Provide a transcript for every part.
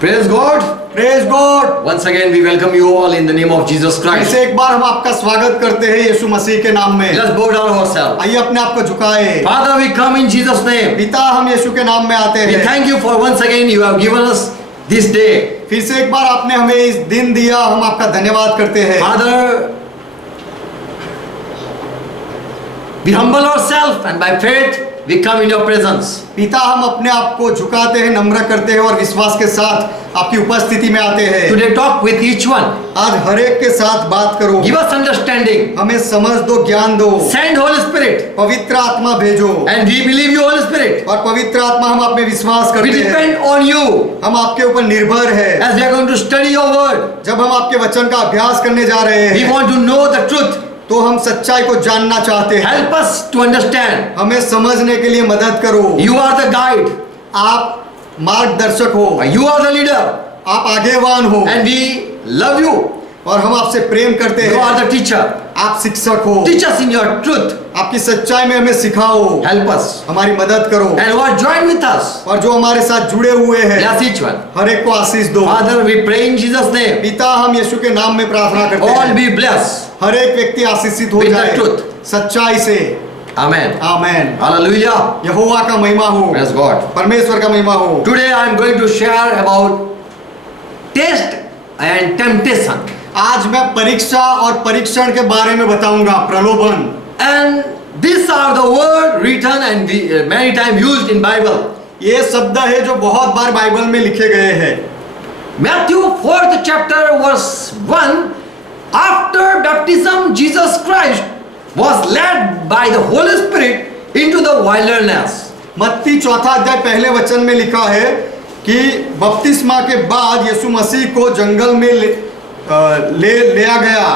Praise God. Praise God. Once again we welcome you all in the name of Jesus फिर Christ. से एक बार हम आपका स्वागत करते हैं यीशु मसीह के नाम में। Let's bow down ourselves. आइए अपने आप को झुकाए। Father, we come in Jesus' name. पिता, हम यीशु के नाम में आते We हैं। thank you for once again you have given us this day. फिर से एक बार आपने हमें इस दिन दिया, हम आपका धन्यवाद करते हैं। Father, we humble ourselves and by faith we come in your presence. पिता, हम अपने आप को झुकाते हैं, नम्र करते हैं और विश्वास के साथ आपकी उपस्थिति में आते हैं। Today talk with each one. आज हर एक के साथ बात करो। Give us understanding. हमें समझ दो, ज्ञान दो। Send Holy Spirit. पवित्र आत्मा भेजो। And we believe you, Holy Spirit. और पवित्र आत्मा, हम आप में विश्वास We करते हैं। depend on you हम आपके ऊपर निर्भर है। as we are going to study your word. जब हम आपके वचन का अभ्यास करने जा रहे We हैं, want to know the truth. तो हम सच्चाई को जानना चाहते हैं। Help us to understand. हमें समझने के लिए मदद करो। You are the guide. आप मार्गदर्शक हो, You are the leader. आप आगेवान हो And we love you. और हम आपसे प्रेम करते You are हैं। the teacher. आप शिक्षक हो, Teach us in your truth. आपकी सच्चाई में हमें सिखाओ, Help us. हमारी मदद करो। And who are joined with us, और जो हमारे साथ जुड़े हुए हैं, bless each one. हर एक को आशीष दो। Father, we pray in Jesus' name. पिता, हम यीशु के नाम में प्रार्थना करते All हैं, be blessed. हर एक व्यक्ति आशीषित हो With the जाए truth. सच्चाई से। Amen. आमेन। Hallelujah. यहोवा का महिमा हो, Praise God. परमेश्वर का महिमा हो। Today I am going to share about test and temptation. आज मैं परीक्षा और परीक्षण के बारे में बताऊंगा, प्रलोभन। And these are the word written and many times used in Bible. ये शब्द है जो बहुत बार बाइबल में लिखे गए हैं। Matthew 4th chapter verse 1, after baptism Jesus Christ was led by the Holy Spirit into the wilderness. मत्ती 4 अध्याय पहले वचन में लिखा है कि बपतिस्मा के बाद यीशु मसीह को जंगल में ले लिया गया।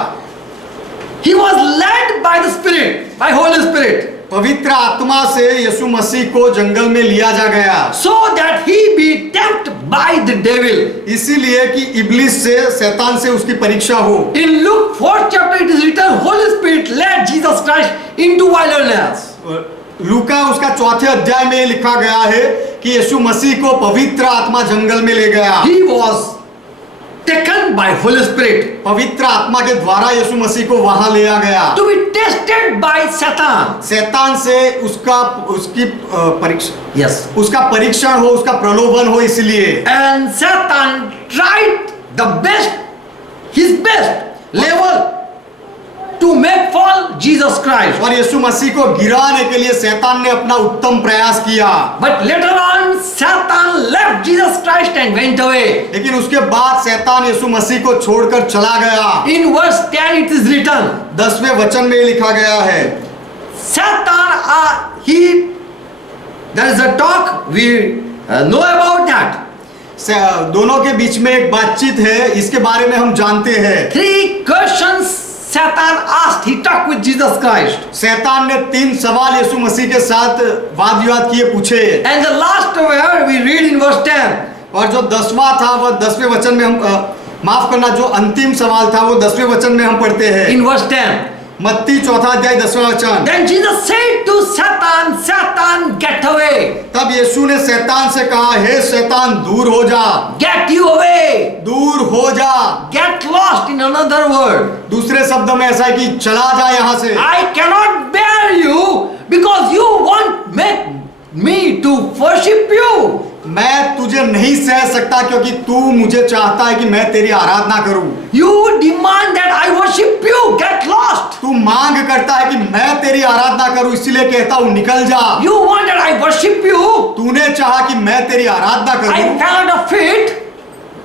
He was led by the Spirit, by Holy Spirit, पवित्र आत्मा से यीशु मसीह को जंगल में लिया जा गया, so that he be tempted by the devil. इसीलिए कि इब्लिस से, शैतान से उसकी परीक्षा हो। In Luke 4th chapter it is written, Holy Spirit led Jesus Christ into wilderness. लूका उसका 4 अध्याय में लिखा गया है कि यीशु मसीह को पवित्र आत्मा जंगल में ले गया। He was taken by Holy Spirit पवित्र आत्मा के द्वारा यीशु मसीह को वहां लिया गया, to be tested by Satan. शैतान से उसकी परीक्षा, Yes. उसका परीक्षण हो, उसका प्रलोभन हो, इसलिए। And Satan tried the best, his best level to make fall Jesus Christ. और यीशु मसीह को गिराने के लिए शैतान ने अपना उत्तम प्रयास किया। But later on Satan left Jesus Christ and went away. लेकिन उसके बाद शैतान यीशु मसीह को छोड़कर चला गया। In verse 10 it is written, 10वें वचन में लिखा गया है, Satan, there is a talk, we know about that. दोनों के बीच में एक बातचीत है, इसके बारे में हम जानते हैं। 3 questions Satan asked, he talked with Jesus Christ. शैतान ने 3 सवाल यीशु मसीह के साथ वाद विवाद किए, पूछे। And the last word we read in verse 10. और जो 10वां था वह 10वें वचन में हम माफ करना, जो अंतिम सवाल था वो 10वें वचन में हम पढ़ते हैं। In verse 10. मत्ती 4 अध्याय 10वां वचन। Then Jesus said to Satan, Satan, get away. तब यीशु ने शैतान से कहा, हे शैतान, दूर हो जा, Get you away. दूर हो जा। Get lost in another word. दूसरे शब्द में ऐसा है कि चला जा यहाँ से। I cannot bear you because you want make me to worship you. मैं तुझे नहीं सह सकता क्योंकि तू मुझे चाहता है कि मैं तेरी आराधना करूं। You demand that I worship you. Get lost. तू मांग करता है कि मैं तेरी आराधना करूं, इसलिए कहता हूं निकल जा। You want that I worship you. तूने चाहा कि मैं तेरी आराधना I करूं fell at your feet.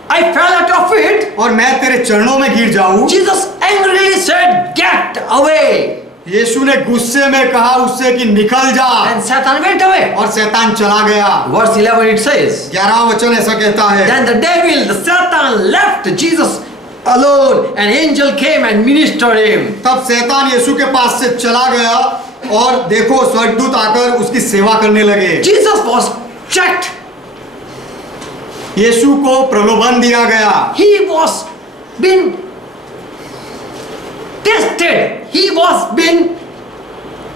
I fell at your feet. और मैं तेरे चरणों में गिर जाऊं। Jesus angrily said, get away. यीशु ने गुस्से में कहा उससे कि निकल जा, And Satan went away. और शैतान चला गया। Verse 11 it says, 11वां वचन ऐसा कहता है, then the devil, the Satan left Jesus alone. An angel came and ministered him. तब शैतान यीशु के पास से चला गया और देखो स्वर्गदूत आकर उसकी सेवा करने लगे। Jesus was checked. यीशु को प्रलोभन दिया गया, He was been tested. He was been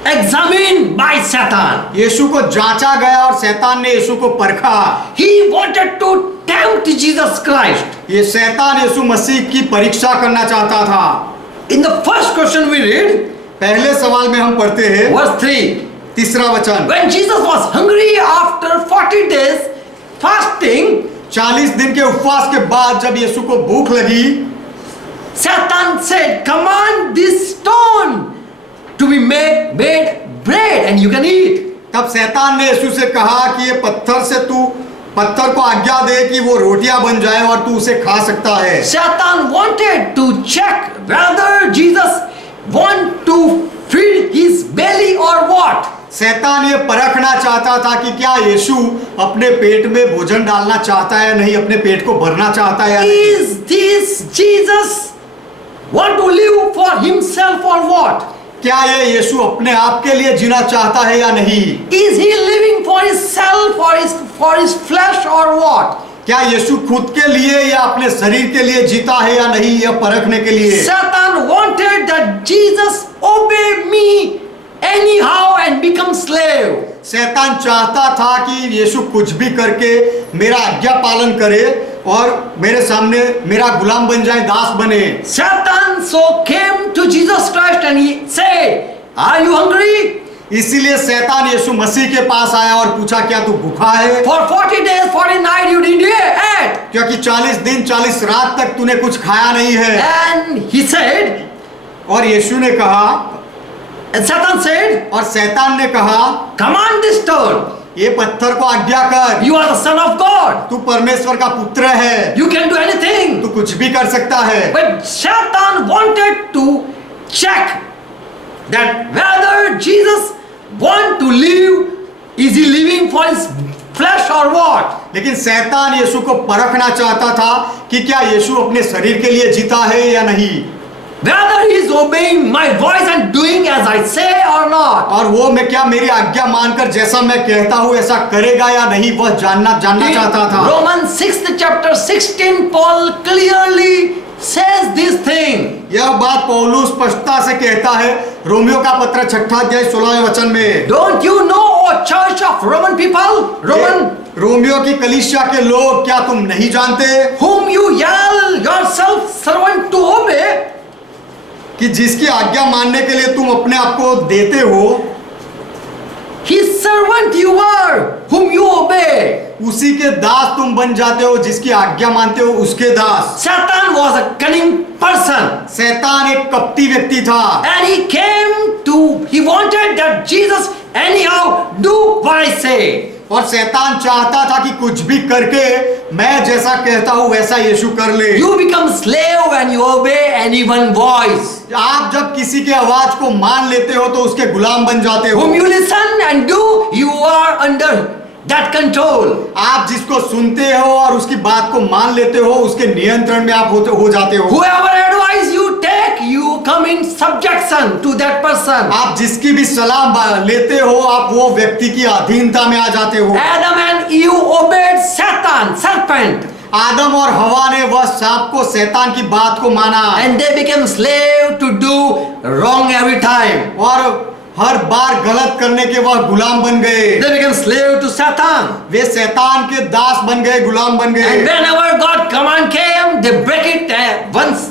examined by Satan. यीशु को जांचा गया और शैतान ने यीशु को परखा। He wanted to tempt Jesus Christ. ये शैतान यीशु मसीह की परीक्षा करना चाहता था। In the first question we read, पहले सवाल में हम पढ़ते हैं verse 3. तीसरा वचन, When Jesus was hungry after 40 days fasting, 40 दिन के उपवास के बाद जब यीशु को भूख लगी, Satan said, command this stone to be made bread and you can eat. तब शैतान ने यीशु से कहा कि ये पत्थर को आज्ञा दे कि वो रोटियां बन जाए और तू उसे खा सकता है। Satan wanted to check whether Jesus want to feed his belly or what. शैतान ये परखना चाहता था कि क्या यीशु अपने पेट में भोजन डालना चाहता है या नहीं, अपने पेट को भरना चाहता है या नहीं। Is this Jesus want to live for himself or what? क्या ये यीशु अपने आप के लिए जीना चाहता है या नहीं। Is he living for himself or for his flesh or what? क्या यीशु खुद के लिए या अपने शरीर के लिए जीता है या नहीं, यह परखने के लिए। Satan wanted that Jesus obey me anyhow and become slave. शैतान चाहता था कि यीशु कुछ भी करके मेरा आज्ञा पालन करे और मेरे सामने मेरा गुलाम बन जाए, दास बने। Satan so came to Jesus Christ and he said, are you hungry? इसीलिए शैतान यीशु मसीह के पास आया और पूछा क्या तू भूखा है। For 40 days, 40 nights you didn't eat. क्योंकि 40 दिन 40 रात तक तूने कुछ खाया नहीं है। And he said, और यीशु ने कहा, and Satan said, और शैतान ने कहा, command this stone. ये पत्थर को आज्ञा कर, You are the son of God. तू परमेश्वर का पुत्र है, You can do anything. तू कुछ भी कर सकता है। But Satan wanted to check that whether Jesus want to live, is he living for his flesh or what? लेकिन शैतान यीशु को परखना चाहता था कि क्या यीशु अपने शरीर के लिए जीता है या नहीं, Whether he is obeying my voice and doing as I say or not. और वो मैं क्या मेरी आज्ञा मानकर जैसा मैं कहता हूँ ऐसा करेगा या नहीं, वह जानना चाहता था। Romans 6th chapter 16 Paul clearly says this thing. यह बात पौलुस स्पष्टता से कहता है रोमियो का पत्र 6 अध्याय 16वें वचन में। Don't you know, O church of Roman people, Romeo की कलीसिया के लोग, क्या तुम नहीं जानते whom you yell yourself servant to obey, कि जिसकी आज्ञा मानने के लिए तुम अपने आप को देते हो, his servant you are whom you obey. उसी के दास तुम बन जाते हो, जिसकी आज्ञा मानते हो उसके दास। Satan was a cunning person. शैतान एक कपटी व्यक्ति था And he wanted that Jesus anyhow do what I say. और शैतान चाहता था कि कुछ भी करके मैं जैसा कहता हूं वैसा यीशु कर ले। You become slave when you obey anyone's voice. आप जब किसी के आवाज को मान लेते हो तो उसके गुलाम बन जाते हो। Whom you listen and do, you are under that control. आप जिसको सुनते हो और उसकी बात को मान लेते हो, उसके नियंत्रण में आप हो जाते हो। Whoever advice you take, you come in subjection to that person. आप जिसकी भी सलाह लेते हो, आप वो व्यक्ति की अधीनता में आ जाते हो। Adam and Eve obeyed Satan, serpent. आदम और हवा ने वह सांप को, शैतान की बात को माना, And they became slave to do wrong every time. और हर बार गलत करने के वह गुलाम बन गए। They became slave to Satan. वे शैतान के दास बन गए, गुलाम बन And गए। whenever God command came, they break it once,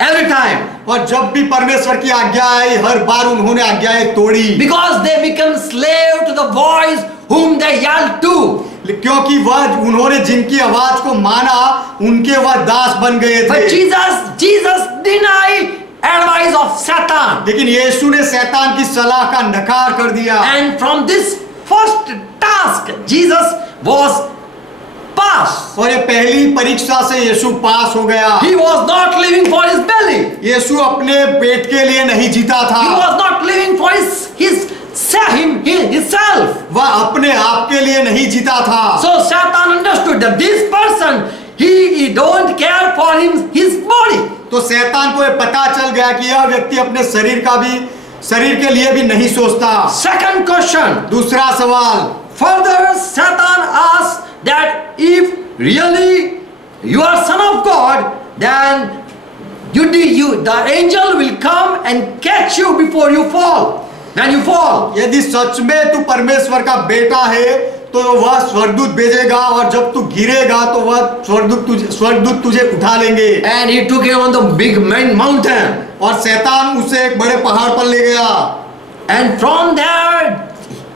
every time. और जब भी परमेश्वर की आज्ञा आई, हर बार उन्होंने आज्ञाएं तोड़ी, Because they become slave to the voice whom they yelled to. क्योंकि वह उन्होंने जिनकी आवाज को माना उनके वह दास बन गए थे। But Jesus denied advice of Satan. लेकिन यीशु ने शैतान की सलाह का नकार कर दिया। And from this first task, Jesus was passed. और ये पहली परीक्षा से यीशु पास हो गया। He was not living for his belly. यीशु अपने पेट के लिए नहीं जीता था। He was not living for himself. वह अपने आप के लिए नहीं जीता था। So Satan understood that this person, he don't care for his body. तो शैतान को ये पता चल गया कि यह व्यक्ति अपने शरीर के लिए भी नहीं सोचता। Second question. दूसरा सवाल, Further, Satan asked that if really you are son of God, then the angel will come and catch you before you fall. when you fall. यदि सच में तू परमेश्वर का बेटा है तो वह स्वर्गदूत भेजेगा, और जब तू गिरेगा तो वह स्वर्गदूत तुझे उठा लेंगे। And he took him on the big mountain. और शैतान उसे एक बड़े पहाड़ पर ले गया, And from there,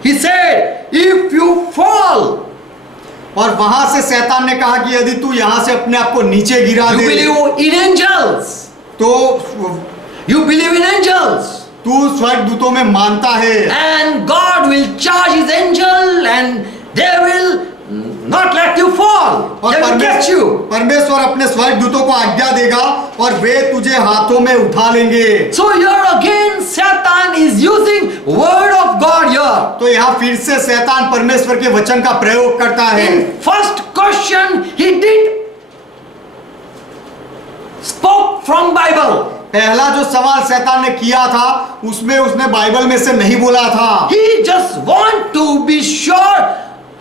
he said, if you fall, और वहां से शैतान ने कहा कि यदि तू यहां से अपने आप को नीचे गिरा you they believe in angels. तो You believe in angels. तू स्वर्गदूतों में मानता है, And God will charge his angel and they will not let you fall. और They will catch you. परमेश्वर अपने स्वर्गदूतों को आज्ञा देगा और वे तुझे हाथों में उठा लेंगे। So here again Satan is using word of God here. तो यहाँ फिर से शैतान परमेश्वर के वचन का प्रयोग करता है। In first question he did spoke from Bible. पहला जो सवाल शैतान ने किया था उसमें उसने बाइबल में से नहीं बोला था। He just want to be sure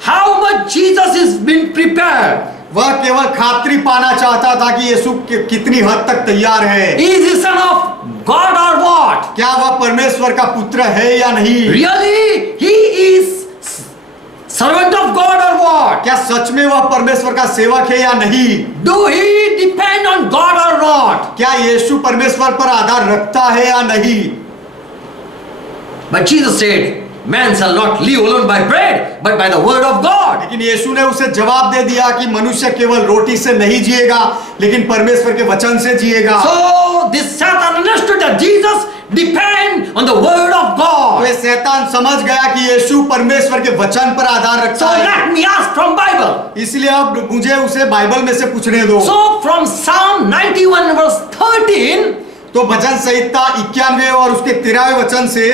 how much Jesus is been prepared. वह केवल खातरी पाना चाहता था कि यीशु कितनी हद तक तैयार है। Is he son of God or what? क्या वह परमेश्वर का पुत्र है या नहीं? Really he is servant of God or what? क्या सच में वह परमेश्वर का सेवक है या नहीं? Do he depend on God or not? क्या यीशु परमेश्वर पर आधार रखता है या नहीं? But Jesus said, man shall not live alone by bread, but by the word of God. लेकिन यीशु ने उसे जवाब दे दिया कि मनुष्य केवल रोटी से नहीं जिएगा लेकिन परमेश्वर के वचन से जिएगा। So this Satan understood that Jesus depend on the word of तो God. ये शैतान समझ गया कि यीशु परमेश्वर के वचन पर आधार So रखता है। let me ask from Bible. इसलिए अब मुझे उसे बाइबल में से पूछने दो। So from Psalm 91 verse 13, तो भजन संहिता 91 और उसके 13वें वचन से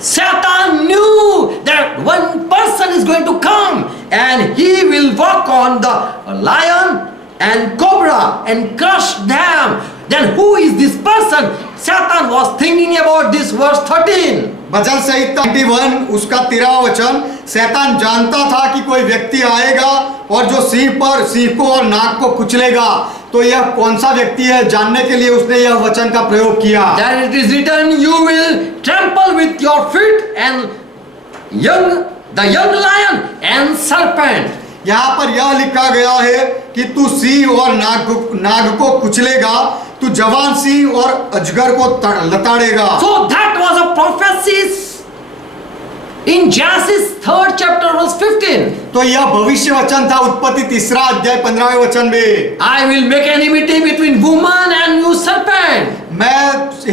Satan knew that one person is going to come and he will walk on the lion and cobra and crush them. Then who is this person? Satan was thinking about this verse 13. भजन संहिता 91 उसका 13वां वचन, शैतान जानता था कि कोई व्यक्ति आएगा और जो सिंह को और नाग को कुचलेगा। तो यह कौन सा व्यक्ति है जानने के लिए उसने यह वचन का प्रयोग किया। Then it is written, you will trample with your feet and the young lion and serpent. यहाँ पर यह लिखा गया है कि तू सिंह और नाग को कुचलेगा, तू जवान सिंह और अजगर को लताड़ेगा। So that was a prophecy in Genesis 3rd chapter verse 15. तो यह भविष्य वचन था उत्पत्ति 3 अध्याय 15वें वचन में। I will make enmity between woman and you serpent. मैं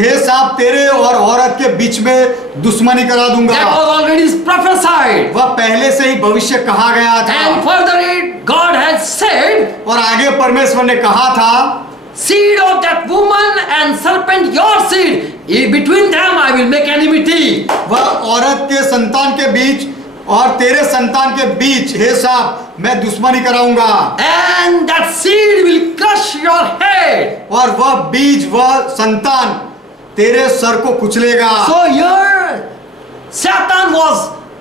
हे सांप तेरे और औरत के बीच में दुश्मनी करा दूंगा। That was already prophesied. वह पहले से ही भविष्य कहा गया था। And further it God has said, और आगे परमेश्वर ने कहा था, seed of that woman and serpent your seed, between them I will make enmity. वह औरत के संतान के बीच और तेरे संतान के बीच हे सांप मैं दुश्मनी कराऊंगा। And that seed will crush your head. और वह बीज वह संतान तेरे सर को कुचलेगा। So here Satan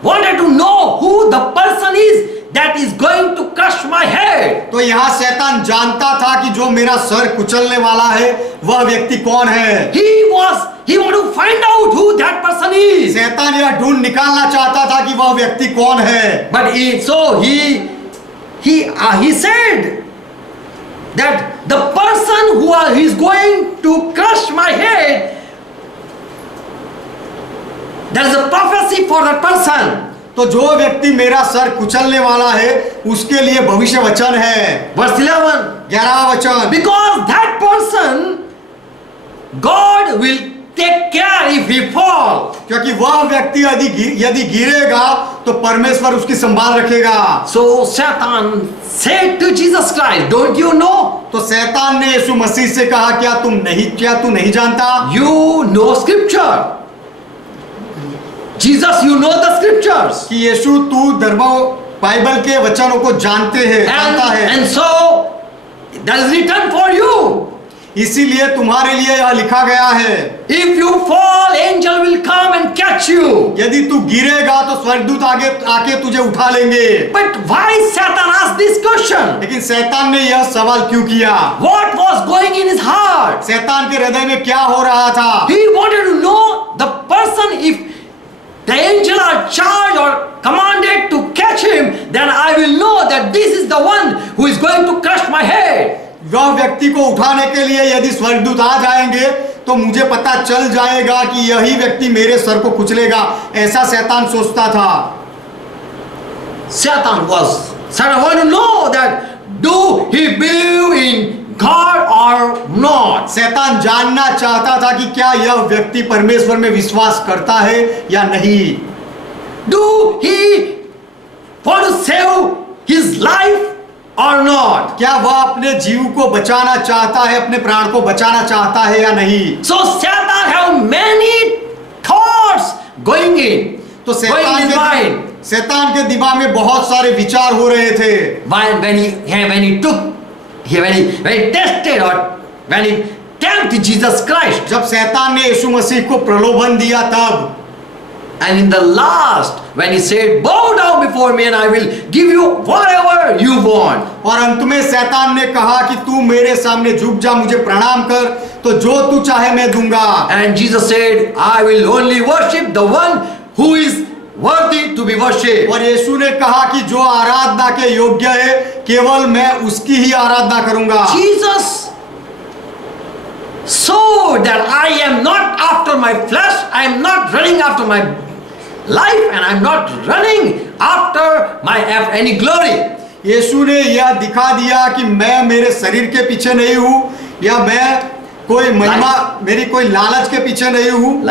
wanted to know who the person is that is going to crush my head. तो यहाँ शैतान जानता था कि जो मेरा सर कुचलने वाला है वह व्यक्ति कौन है। He wanted to find out who that person is. शैतान यह ढूंढ निकालना चाहता था कि वह व्यक्ति कौन है। But he said that the person who is going to crush my head, there is a prophecy for that person. तो जो व्यक्ति मेरा सर कुचलने वाला है उसके लिए भविष्य वचन है। Verse 11. 11वां वचन, Because that person, God will take care if he fall. क्योंकि वह व्यक्ति यदि गिरेगा तो परमेश्वर उसकी संभाल रखेगा। So Satan said to Jesus Christ, don't you know? तो शैतान ने यीशु मसीह से कहा क्या तू नहीं जानता? You know scripture. Jesus, you know the scriptures. कि यीशु तू बाइबल के वचनों को जानता है। And so that is written for you. इसीलिए तुम्हारे लिए यह लिखा गया है। If you fall, angel will come and catch you. यदि तू गिरेगा तो स्वर्गदूत आके तुझे उठा लेंगे। But why Satan asked this question? लेकिन शैतान ने यह सवाल क्यों किया? What was going in his heart? शैतान के हृदय में क्या हो रहा था? He wanted to know the person angel are charged or commanded to catch him, then I will know that this is the one who is going to crush my head. वह व्यक्ति को उठाने के लिए यदि स्वर्गदूत आ जाएंगे तो मुझे पता चल जाएगा कि यही व्यक्ति मेरे सर को कुचलेगा। ऐसा शैतान सोचता था। Satan wanted to know that do he believe in God or not. शैतान जानना चाहता था कि क्या यह व्यक्ति परमेश्वर में विश्वास करता है या नहीं। Do he want to save his life or not. क्या वह अपने जीव को बचाना चाहता है, अपने प्राण को बचाना चाहता है या नहीं। So Satan have many thoughts going in. तो going in his mind. शैतान के दिमाग में बहुत सारे विचार हो रहे थे। When he tested or when he tempted Jesus Christ. जब शैतान ने यीशु मसीह को प्रलोभन दिया तब, and in the last when he said, bow down before me and I will give you whatever you want. और अंत में शैतान ने कहा कि तू मेरे सामने झुक जा, मुझे प्रणाम कर, तो जो तू चाहे मैं दूंगा। And Jesus said, I will only worship the one who is worthy to be worshipped. और यीशु ने कहा कि जो आराधना के योग्य है केवल मैं उसकी ही आराधना करूंगा। Jesus so that I am not after my flesh, I am not running after my life, and I am not running after my any glory. यीशु ने यह दिखा दिया कि मैं मेरे शरीर के पीछे नहीं हूँ या मैं कोई महिमा, मेरी कोई लालच के पीछे नहीं हूँ,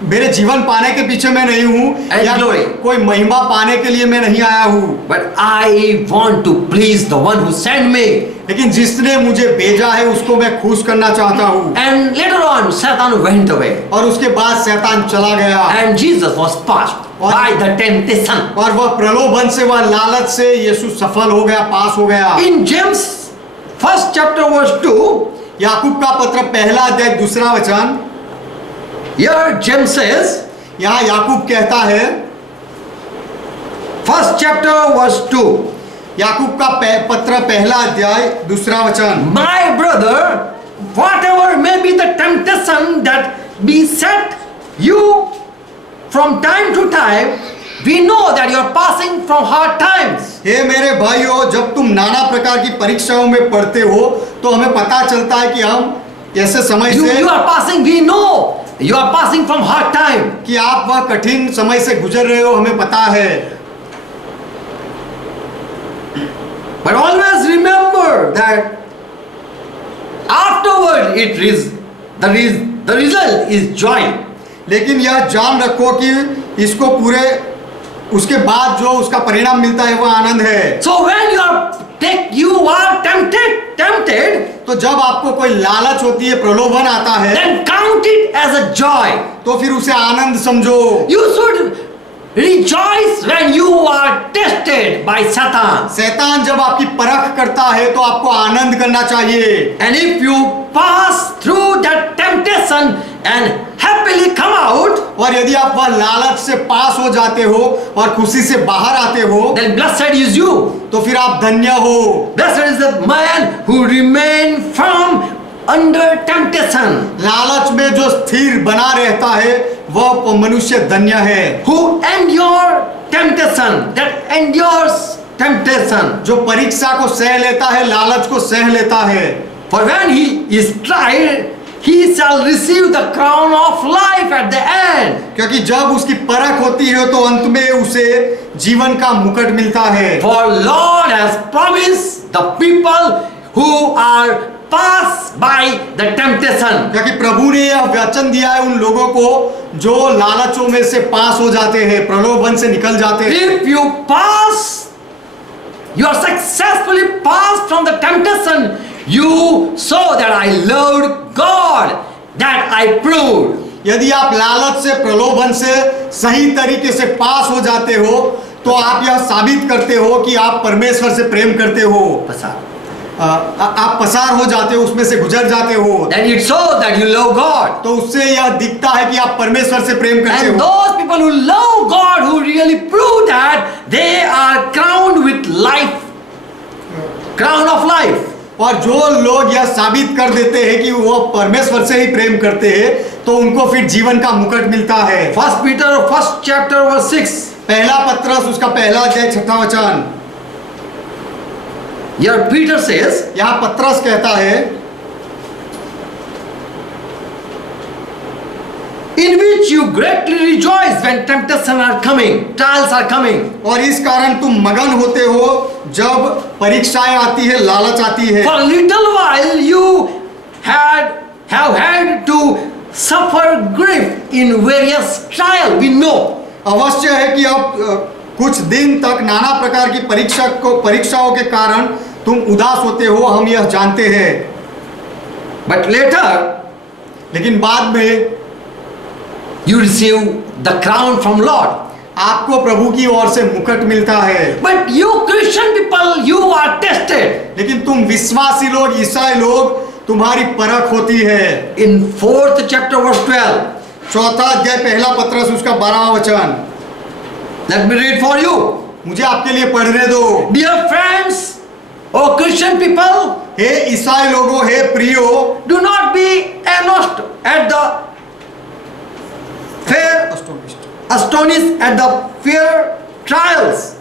मेरे जीवन पाने के पीछे मैं नहीं हूँ या कोई महिमा पाने के लिए मैं नहीं आया हूँ। But I want to please the one who sent me. लेकिन जिसने मुझे भेजा है उसको मैं खुश करना चाहता हूँ। And later on Satan went away. और उसके बाद शैतान चला गया। And Jesus was passed by the temptation. और वह प्रलोभन से, वह लालच से यीशु सफल हो गया, पास हो गया। In James 1st chapter verse 2, याकूब का पत्र पहला अध्याय दूसरा वचन, here James says, यहाँ याकूब कहता है, 1st chapter verse 2, याकूब का पत्र पहला अध्याय दूसरा वचन, my brother, whatever may be the temptation that beset you from time to time, we know that you are passing from hard times. हे मेरे भाइयों, जब तुम नाना प्रकार की परीक्षाओं में पढ़ते हो तो हमें पता चलता है कि हम ऐसे समय से you are passing, we know you are passing from hard time. कि आप वह कठिन समय से गुजर रहे हो, हमें पता है। But always remember that afterward the result is joy. लेकिन यह जान रखो कि इसको पूरे उसके बाद जो उसका परिणाम मिलता है वह आनंद है। So when you are tempted, तो जब आपको कोई लालच होती है, प्रलोभन आता है, then count it as a joy. तो फिर उसे आनंद समझो। You should rejoice when you are tested by Satan. शैतान जब आपकी परख करता है तो आपको आनंद करना चाहिए। And if you pass through that temptation and happily come out, और यदि आप वह लालच से पास हो जाते हो और खुशी से बाहर आते हो, then blessed is you. तो फिर आप धन्य हो। Blessed is the man who remain firm under temptation. लालच में जो स्थिर बना रहता है वह मनुष्य धन्य है। Who endure temptation, that endures temptation. जो परीक्षा को सह लेता है, लालच को सह लेता है। For when he is tried, he shall receive the crown of life at the end. क्योंकि जब उसकी परख होती है तो अंत में उसे जीवन का मुकुट मिलता है। For Lord has promised the people who are passed by the temptation. क्योंकि प्रभु ने यह वचन दिया है उन लोगों को जो लालचों में से पास हो जाते हैं, प्रलोभन से निकल जाते हैं। If you pass, you are successfully passed from the temptation, you saw that I loved God, that I proved. यदि आप लालच से, प्रलोभन से सही तरीके से पास हो जाते हो तो आप यह साबित करते हो कि आप परमेश्वर से प्रेम करते हो। आप पसार हो जाते हो, उसमें से गुजर जाते हो। Then it shows that you love God. तो उससे यह दिखता है कि आप परमेश्वर से प्रेम करते And हो। those people who love God, who really prove that, they are crowned with life, crown of life. और जो लोग यह साबित कर देते हैं कि वो परमेश्वर से ही प्रेम करते हैं तो उनको फिर जीवन का मुकुट मिलता है। 1 Peter 1st chapter verse 6. पहला पत्रस उसका पहला अध्याय 6वां वचन, Here Peter says, यहाँ पत्रस कहता है, in which you greatly rejoice when temptations are coming, trials are coming. और इस कारण तुम मगन होते हो जब परीक्षाएं आती है, लालच आती है। For a little while you have had to suffer grief in various trials. We know. अवश्य है कि अब कुछ दिन तक नाना प्रकार की परीक्षाओं के कारण तुम उदास होते हो, हम यह जानते हैं। But later लेकिन बाद में you receive the crown from Lord. आपको प्रभु की ओर से मुकुट मिलता है। But you Christian people, you are tested. लेकिन तुम विश्वासी लोग, ईसाई लोग, तुम्हारी परख होती है। In 4th chapter verse 12. चौथा अध्याय पहला पत्रस उसका 12वां वचन, Let me read for you. मुझे आपके लिए पढ़ने दो। Dear friends, oh Christian people, हे ईसाई लोगों, हे प्रियो, do not be astonished at the astonished at the fair trials.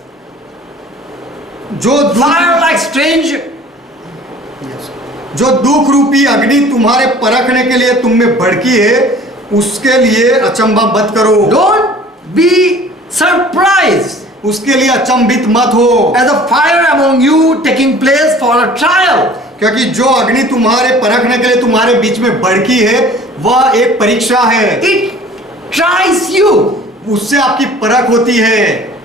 जो Fire like strange. जो दुख रूपी अग्नि तुम्हारे परखने के लिए तुम में भड़की है, उसके लिए अचंभा मत करो। Don't be surprised उसके लिए अचंभित मत हो, as the fire among you taking place for a trial. क्योंकि जो अग्नि तुम्हारे परखने के लिए तुम्हारे बीच में भड़की है, वह एक परीक्षा है। It tries you. उससे आपकी परख होती है।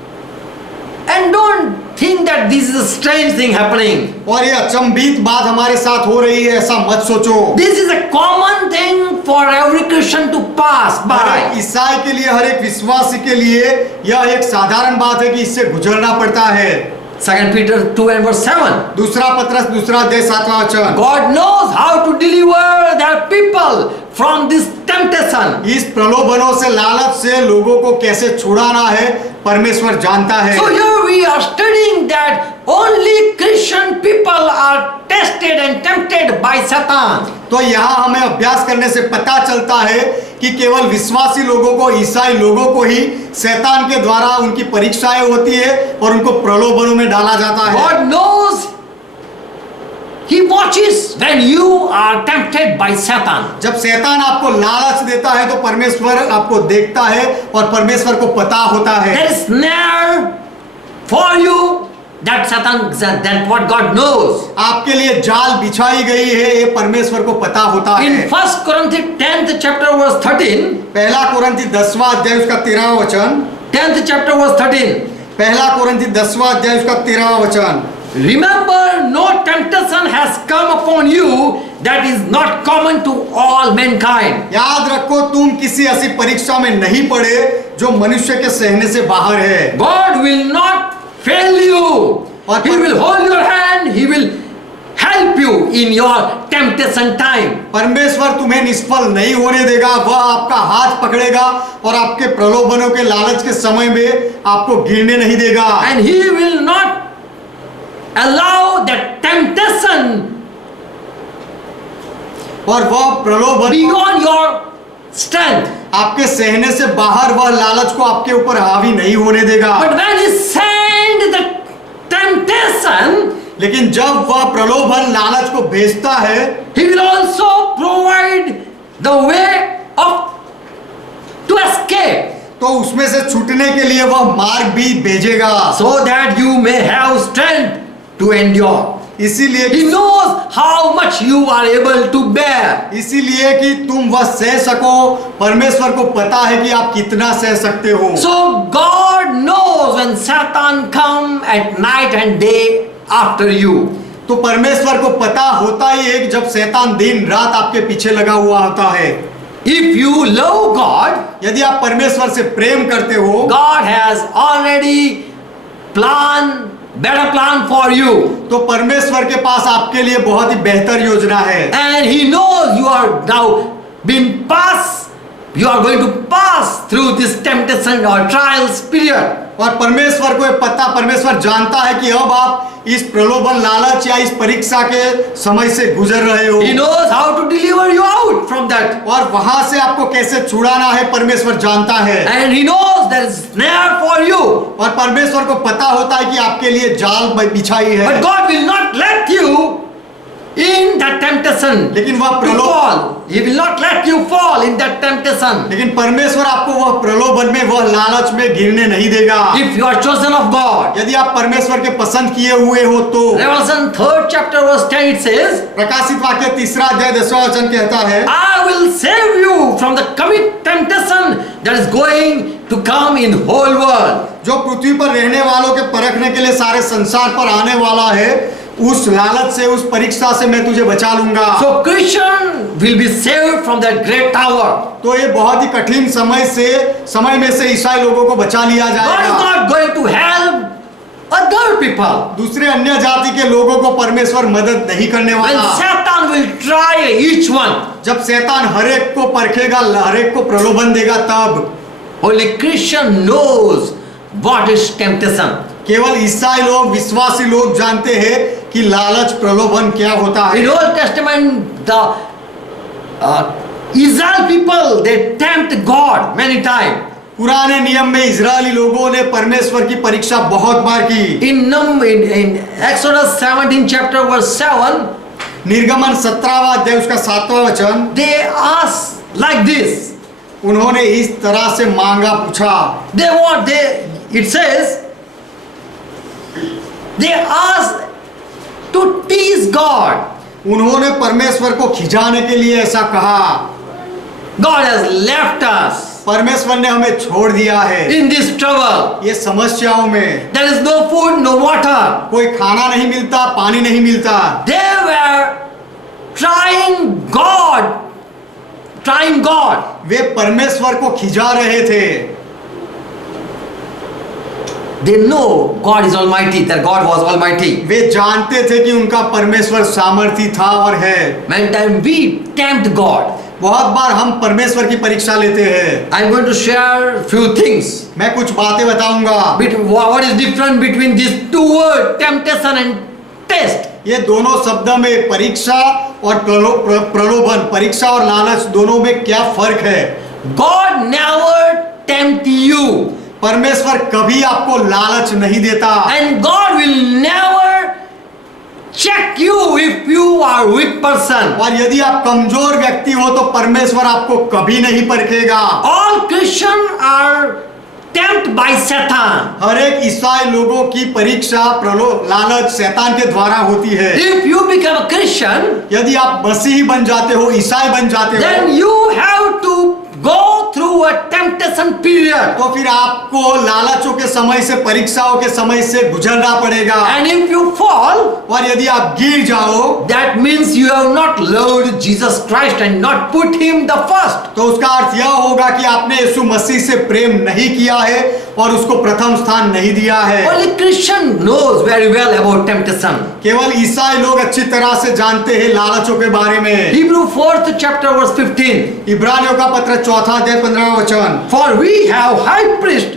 And don't think that this is a strange thing happening. और ये अचंभित बात हमारे साथ हो रही है, ऐसा मत सोचो। This is a common thing for every Christian to pass her by. एक ईसाई के लिए, हर एक विश्वासी के लिए यह एक साधारण बात है कि इससे गुजरना पड़ता है। 2 Peter 2 and verse 7. दूसरा पत्रस दूसरा अध्याय 7वां वचन, God knows how to deliver their people from this temptation. इस प्रलोभनों से, लालच से लोगों को कैसे छुड़ाना है, परमेश्वर जानता है। So here we are studying that only Christian people are tested and tempted by Satan. तो यहाँ हमें अभ्यास करने से पता चलता है कि केवल विश्वासी लोगों को, ईसाई लोगों को ही शैतान के द्वारा उनकी परीक्षाएं होती है और उनको प्रलोभनों में डाला जाता है। God knows. He watches when you are tempted by Satan. जब शैतान आपको लालच देता है तो परमेश्वर आपको देखता है और परमेश्वर को पता होता है। There is snare for you that Satan, that what God knows. आपके लिए जाल बिछाई गई है, ये परमेश्वर को पता होता है। In 1 Corinthians 10th chapter verse 13. पहला कोरिन्थी 10वां अध्याय उसका 13वां वचन, 10th chapter verse 13. पहला कोरिन्थी 10वां अध्याय उसका 13वां वचन, Remember, no temptation has come upon you that is not common to all mankind. याद रखो तुम किसी ऐसी परीक्षा में नहीं पड़े जो मनुष्य के सहने से बाहर है। God will not fail you. He will hold your hand. He will help you in your temptation time. परमेश्वर तुम्हें निष्फल नहीं होने देगा, वह आपका हाथ पकड़ेगा और आपके प्रलोभनों के लालच के समय में आपको गिरने नहीं देगा। And He will not allow that temptation और वह प्रलोभन beyond your strength. आपके सहने से बाहर वह लालच को आपके ऊपर हावी नहीं होने देगा। But when He send the temptation, लेकिन जब वह प्रलोभन लालच को भेजता है, He will also provide the way of to escape, तो उसमें से छूटने के लिए वह मार्ग भी भेजेगा, so that you may have strength to endure. इसीलिए He knows how much you are able to bear. इसीलिए कि तुम वह सह सको। परमेश्वर को पता है कि आप कितना सह सकते हो। So God knows when Satan come at night and day after you. तो परमेश्वर को पता होता ही है कि जब शैतान दिन रात आपके पीछे लगा हुआ होता है। If you love God, यदि आप परमेश्वर से प्रेम करते हो, God has already planned better plan for you. तो परमेश्वर के पास आपके लिए बहुत ही बेहतर योजना है। And He knows you are now you are going to pass through this temptation or trials period. और परमेश्वर को ये पता, परमेश्वर जानता है कि अब आप इस प्रलोभन, लालच या इस परीक्षा के समय से गुजर रहे हो। He knows how to deliver you out from that. और वहां से आपको कैसे छुड़ाना है परमेश्वर जानता है। And he knows there is snare for you. और परमेश्वर को पता होता है कि आपके लिए जाल बिछाई है। But God will not let you in that temptation लेकिन वह to fall. He will not let you fall in that temptation. लेकिन परमेश्वर आपको वह प्रलोभन में, वह लालच में गिरने नहीं देगा। If you are chosen of God. यदि आप परमेश्वर के पसंद किए हुए हो तो। Revelation 3rd chapter verse 10 it says, प्रकाशित वाक्य 3 अध्याय 10वां वचन कहता है, I will save you from the coming temptation that is going to come in whole world. जो पृथ्वी पर रहने वालों के परखने के लिए सारे संसार पर आने वाला है, उस लालच से, उस परीक्षा से मैं तुझे बचा लूंगा। So Christian will be saved from that great tower. तो ये बहुत ही कठिन समय में से ईसाई लोगों को बचा लिया God is जाएगा। not going to help other people. दूसरे अन्य जाति के लोगों को परमेश्वर मदद नहीं करने When वाला। Satan will try each one, जब शैतान हर एक को परखेगा, हर एक को प्रलोभन देगा, तब only Christian knows what is temptation. केवल ईसाई लोग, विश्वासी लोग जानते हैं कि लालच, प्रलोभन क्या होता है। In Old Testament, the Israel people, they tempt God many times. पुराने नियम में इजरायली लोगों ने परमेश्वर की परीक्षा बहुत बार की। In Exodus 17 chapter verse 7, निर्गमन 17वां अध्याय उसका 7वां वचन, they ask like this. उन्होंने इस तरह से मांगा, पूछा। It says, they ask to tease God. उन्होंने परमेश्वर को खिजाने के लिए ऐसा कहा। God has left us परमेश्वर ने हमें छोड़ दिया है in this trouble. ये समस्याओं में। There is no food, no water. कोई खाना नहीं मिलता, पानी नहीं मिलता। They were trying God. वे परमेश्वर को खिजा रहे थे। They know God is almighty, that God was almighty. वे जानते थे कि उनका परमेश्वर सामर्थी था और है। Many times we tempt God. बहुत बार हम परमेश्वर की परीक्षा लेते हैं। I'm going to share few things. मैं कुछ बातें बताऊंगा। What is different between these two words, temptation and test? ये दोनों शब्दों में परीक्षा और प्रलोभन, परीक्षा और लालच, दोनों में क्या फर्क है? God never tempt you. परमेश्वर कभी आपको लालच नहीं देता। And God will never check you if you are weak person. और यदि आप कमजोर व्यक्ति हो तो परमेश्वर आपको कभी नहीं परखेगा। All Christians are tempted by Satan. हर एक ईसाई लोगों की परीक्षा, लालच शैतान के द्वारा होती है। If you become a Christian, यदि आप मसीही बन जाते हो, ईसाई बन जाते हो, then you have to go through a temptation period. तो फिर आपको लालचों के समय से, परीक्षाओं के समय से गुजरना पड़ेगा। And if you fall, और यदि आप गिर जाओ, that means you have not loved Jesus Christ and not put him the first. तो उसका अर्थ यह होगा कि आपने यीशु मसीह से प्रेम नहीं किया है और उसको प्रथम स्थान नहीं दिया है। Only Christian knows very well about temptation. केवल ईसाई लोग अच्छी तरह से जानते हैं लालचों के बारे में। Hebrew 4th chapter verse 15. इब्रानियों का पत्र 4 अध्याय 15वां वचन, For we have high priest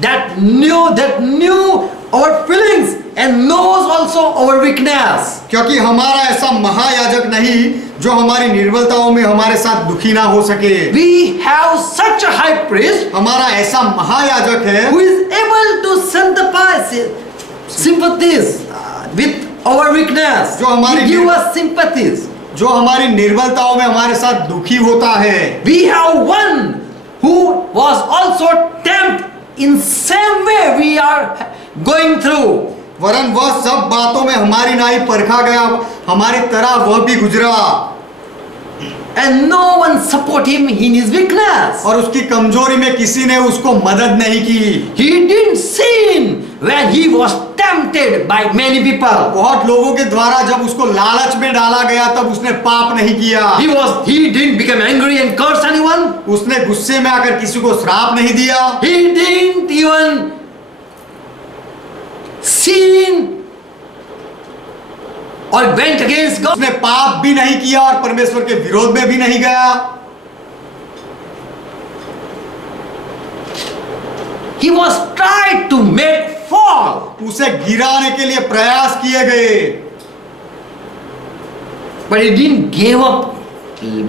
that knew our feelings and knows also our weakness. क्योंकि हमारा ऐसा महायाजक नहीं जो हमारी निर्बलताओं में हमारे साथ दुखी ना हो सके। We have such a high priest हमारा ऐसा महायाजक है who is able to sympathize with our weakness. जो हमारी He give us sympathies. जो हमारी निर्बलताओं में हमारे साथ दुखी होता है। We have one who was also tempted in same way we are going through. वरन वह सब बातों में हमारी नाई परखा गया, हमारी तरह वह भी गुजरा। And no one support him in his weakness. और उसकी कमजोरी में किसी ने उसको मदद नहीं की। He didn't sin when he was tempted by many people. बहुत लोगों के द्वारा जब उसको लालच में डाला गया तब उसने पाप नहीं किया। He didn't become angry and curse anyone. उसने गुस्से में आकर किसी को श्राप नहीं दिया। He didn't even sin or went against God. उसने पाप भी नहीं किया और परमेश्वर के विरोध में भी नहीं गया। He was tried to make fall. उसे गिराने के लिए प्रयास किए गए, But he didn't give up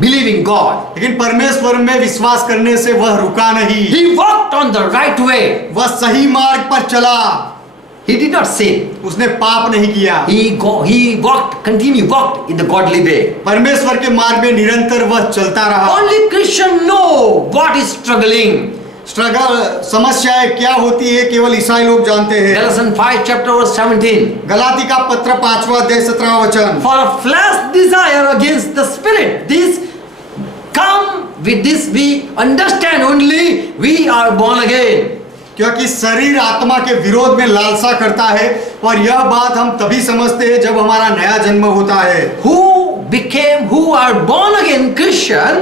believing God. लेकिन परमेश्वर में विश्वास करने से वह रुका नहीं। He walked on the right way. वह सही मार्ग पर चला, He did not sin. उसने पाप नहीं किया। He walked in the godly way. परमेश्वर के मार्ग में निरंतर वह चलता रहा। Only Christian know what is struggling. Struggle, समस्याएं क्या होती है केवल ईसाई लोग जानते हैं। Galatians 5 chapter verse 17. गलाती का पत्र 5वां अध्याय 17वां वचन। For a flesh desire against the spirit, this come with this we understand only we are born again. क्योंकि शरीर आत्मा के विरोध में लालसा करता है, और यह बात हम तभी समझते हैं जब हमारा नया जन्म होता है। Who are born again Christian,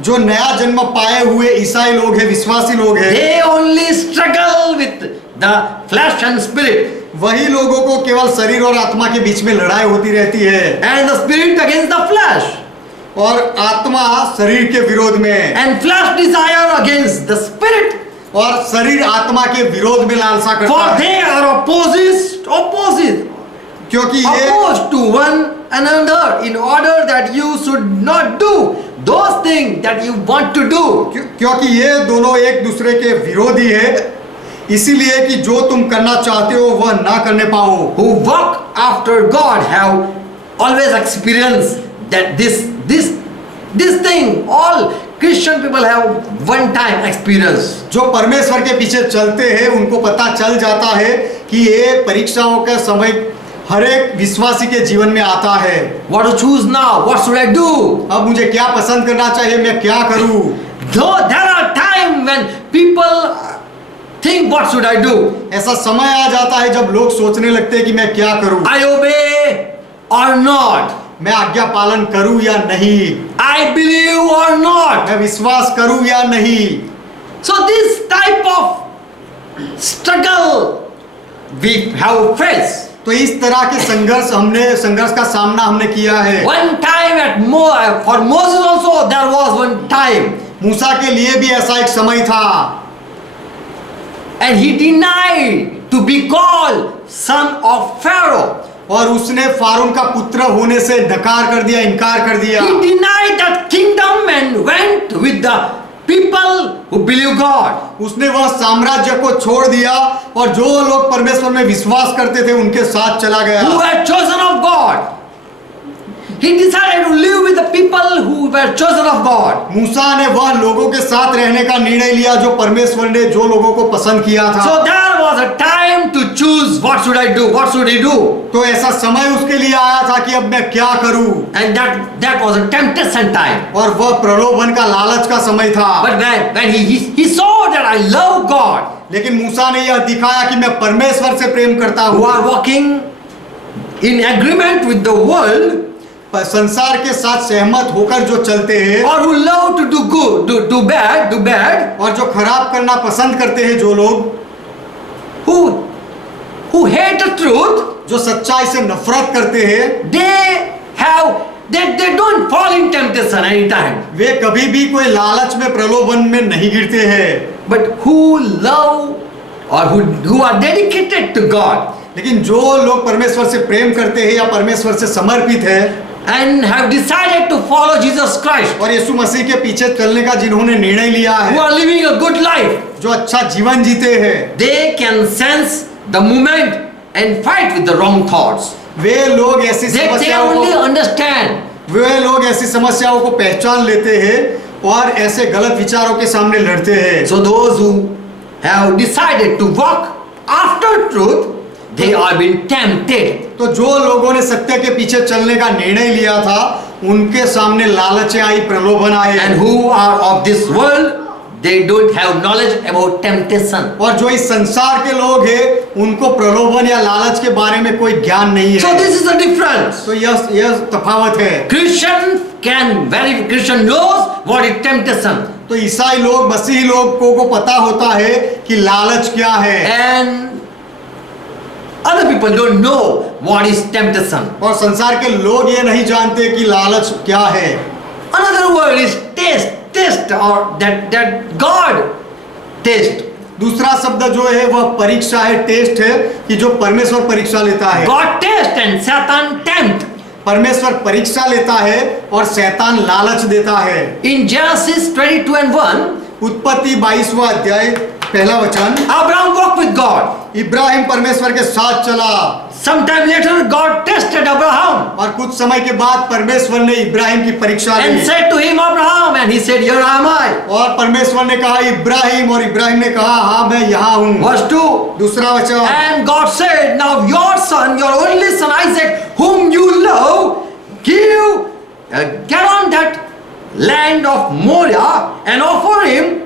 जो नया जन्म पाए हुए ईसाई लोग हैं, विश्वासी लोग हैं, they only struggle with the flesh and spirit. वही लोगों को केवल शरीर और आत्मा के बीच में लड़ाई होती रहती है, And the spirit against the flesh. और आत्मा शरीर के विरोध में, And flesh desire against the spirit. और शरीर आत्मा के विरोध में लालसा करता For है, they are opposite, क्योंकि ये opposed to one another in order that you should not do those things that you want to do. क्योंकि ये दोनों एक दूसरे के विरोधी है, इसीलिए कि जो तुम करना चाहते हो वह ना करने पाओ। Who walk after God have always experienced that this thing all Christian people have one time experience. जो परमेश्वर के पीछे चलते हैं उनको पता चल जाता है कि ये परीक्षाओं का समय हर एक विश्वासी के जीवन में आता है। What to choose now? What should I do? अब मुझे क्या पसंद करना चाहिए, मैं क्या करूं? Though there are times when people think what should I do? ऐसा समय आ जाता है जब लोग सोचने लगते हैं कि मैं क्या करूं, I obey or not? मैं आज्ञा पालन करूं या नहीं, I believe or not? मैं विश्वास करूं या नहीं। So this type of struggle we have faced. तो इस तरह के संघर्ष का सामना हमने किया है। One time for Moses also there was one time. मूसा के लिए भी ऐसा एक समय था, And he denied to be called son of Pharaoh. और उसने फारून का पुत्र होने से नकार कर दिया, इनकार कर दिया। He denied that kingdom and went with the people who believe God. उसने वह साम्राज्य को छोड़ दिया और जो लोग परमेश्वर में विश्वास करते थे उनके साथ चला गया। Who were chosen of God. He decided to live with the people who were chosen of God. मूसा ने वह लोगों के साथ रहने का निर्णय लिया जो परमेश्वर ने जो लोगों को पसंद किया था। So there was a time to choose what should I do, what should he do. तो ऐसा समय उसके लिए आया था कि अब मैं क्या करूं, And that was a temptation time. और वह प्रलोभन का लालच का समय था। But when he saw that I love God, लेकिन मूसा ने यह दिखाया कि मैं परमेश्वर से प्रेम करता who हूँ, are walking in agreement with the world, संसार के साथ सहमत होकर जो चलते हैं, or who love to do good, do bad, और जो खराब करना पसंद करते हैं, जो लोग who hate the truth, जो सच्चाई से नफरत करते हैं, they don't fall in temptation anytime. वे कभी भी कोई लालच में प्रलोभन में नहीं गिरते हैं। But who love or who are dedicated to God, लेकिन जो लोग परमेश्वर से प्रेम करते हैं या परमेश्वर से समर्पित है, and have decided to follow Jesus Christ, और यीशु मसीह के पीछे चलने का जिन्होंने निर्णय लिया who है, are living a good life, जो अच्छा जीवन जीते हैं, they can sense the moment and fight with the wrong thoughts. वे लोग ऐसी They समस्याओं only को understand. वे लोग ऐसी समस्याओं को पहचान लेते हैं और ऐसे गलत विचारों के सामने लड़ते हैं। So those who have decided to walk after truth, they are being tempted. तो जो लोगों ने सत्य के पीछे चलने का निर्णय लिया था, उनके सामने लालचें आई, प्रलोभन आए। And who are of this world, they don't have knowledge about temptation. और जो इस संसार के लोग हैं, उनको प्रलोभन या लालच के बारे में कोई ज्ञान नहीं So है। this is the difference. तो यह तफावत है। Christian knows what is temptation. तो ईसाई लोग, मसीही लोगों को पता होता है कि लालच क्या है, And other people don't know what is temptation. और संसार के लोग ये नहीं जानते कि लालच क्या है। Another word is taste or that God taste. दूसरा शब्द जो है वह परीक्षा है, टेस्ट है, कि जो परमेश्वर परीक्षा लेता है। God test and Satan tempt. परमेश्वर परीक्षा लेता है और शैतान लालच देता है। In Genesis 22:1, उत्पत्ति 22वां अध्याय पहला वचन, Abraham walked with God. Ibrahim परमेश्वर के साथ चला Sometime later, God tested Abraham और कुछ समय के बाद परमेश्वर ने इब्राहिम की परीक्षा and Lee said to him, Abraham, and he said, Here am I. और परमेश्वर ने कहा इब्राहिम, और इब्राहिम ने कहा हाँ मैं यहाँ हूँ। Verse 2. दूसरा वचन, And God said, Now your son, your only son Isaac, whom you love, get on that land of Moriah and offer him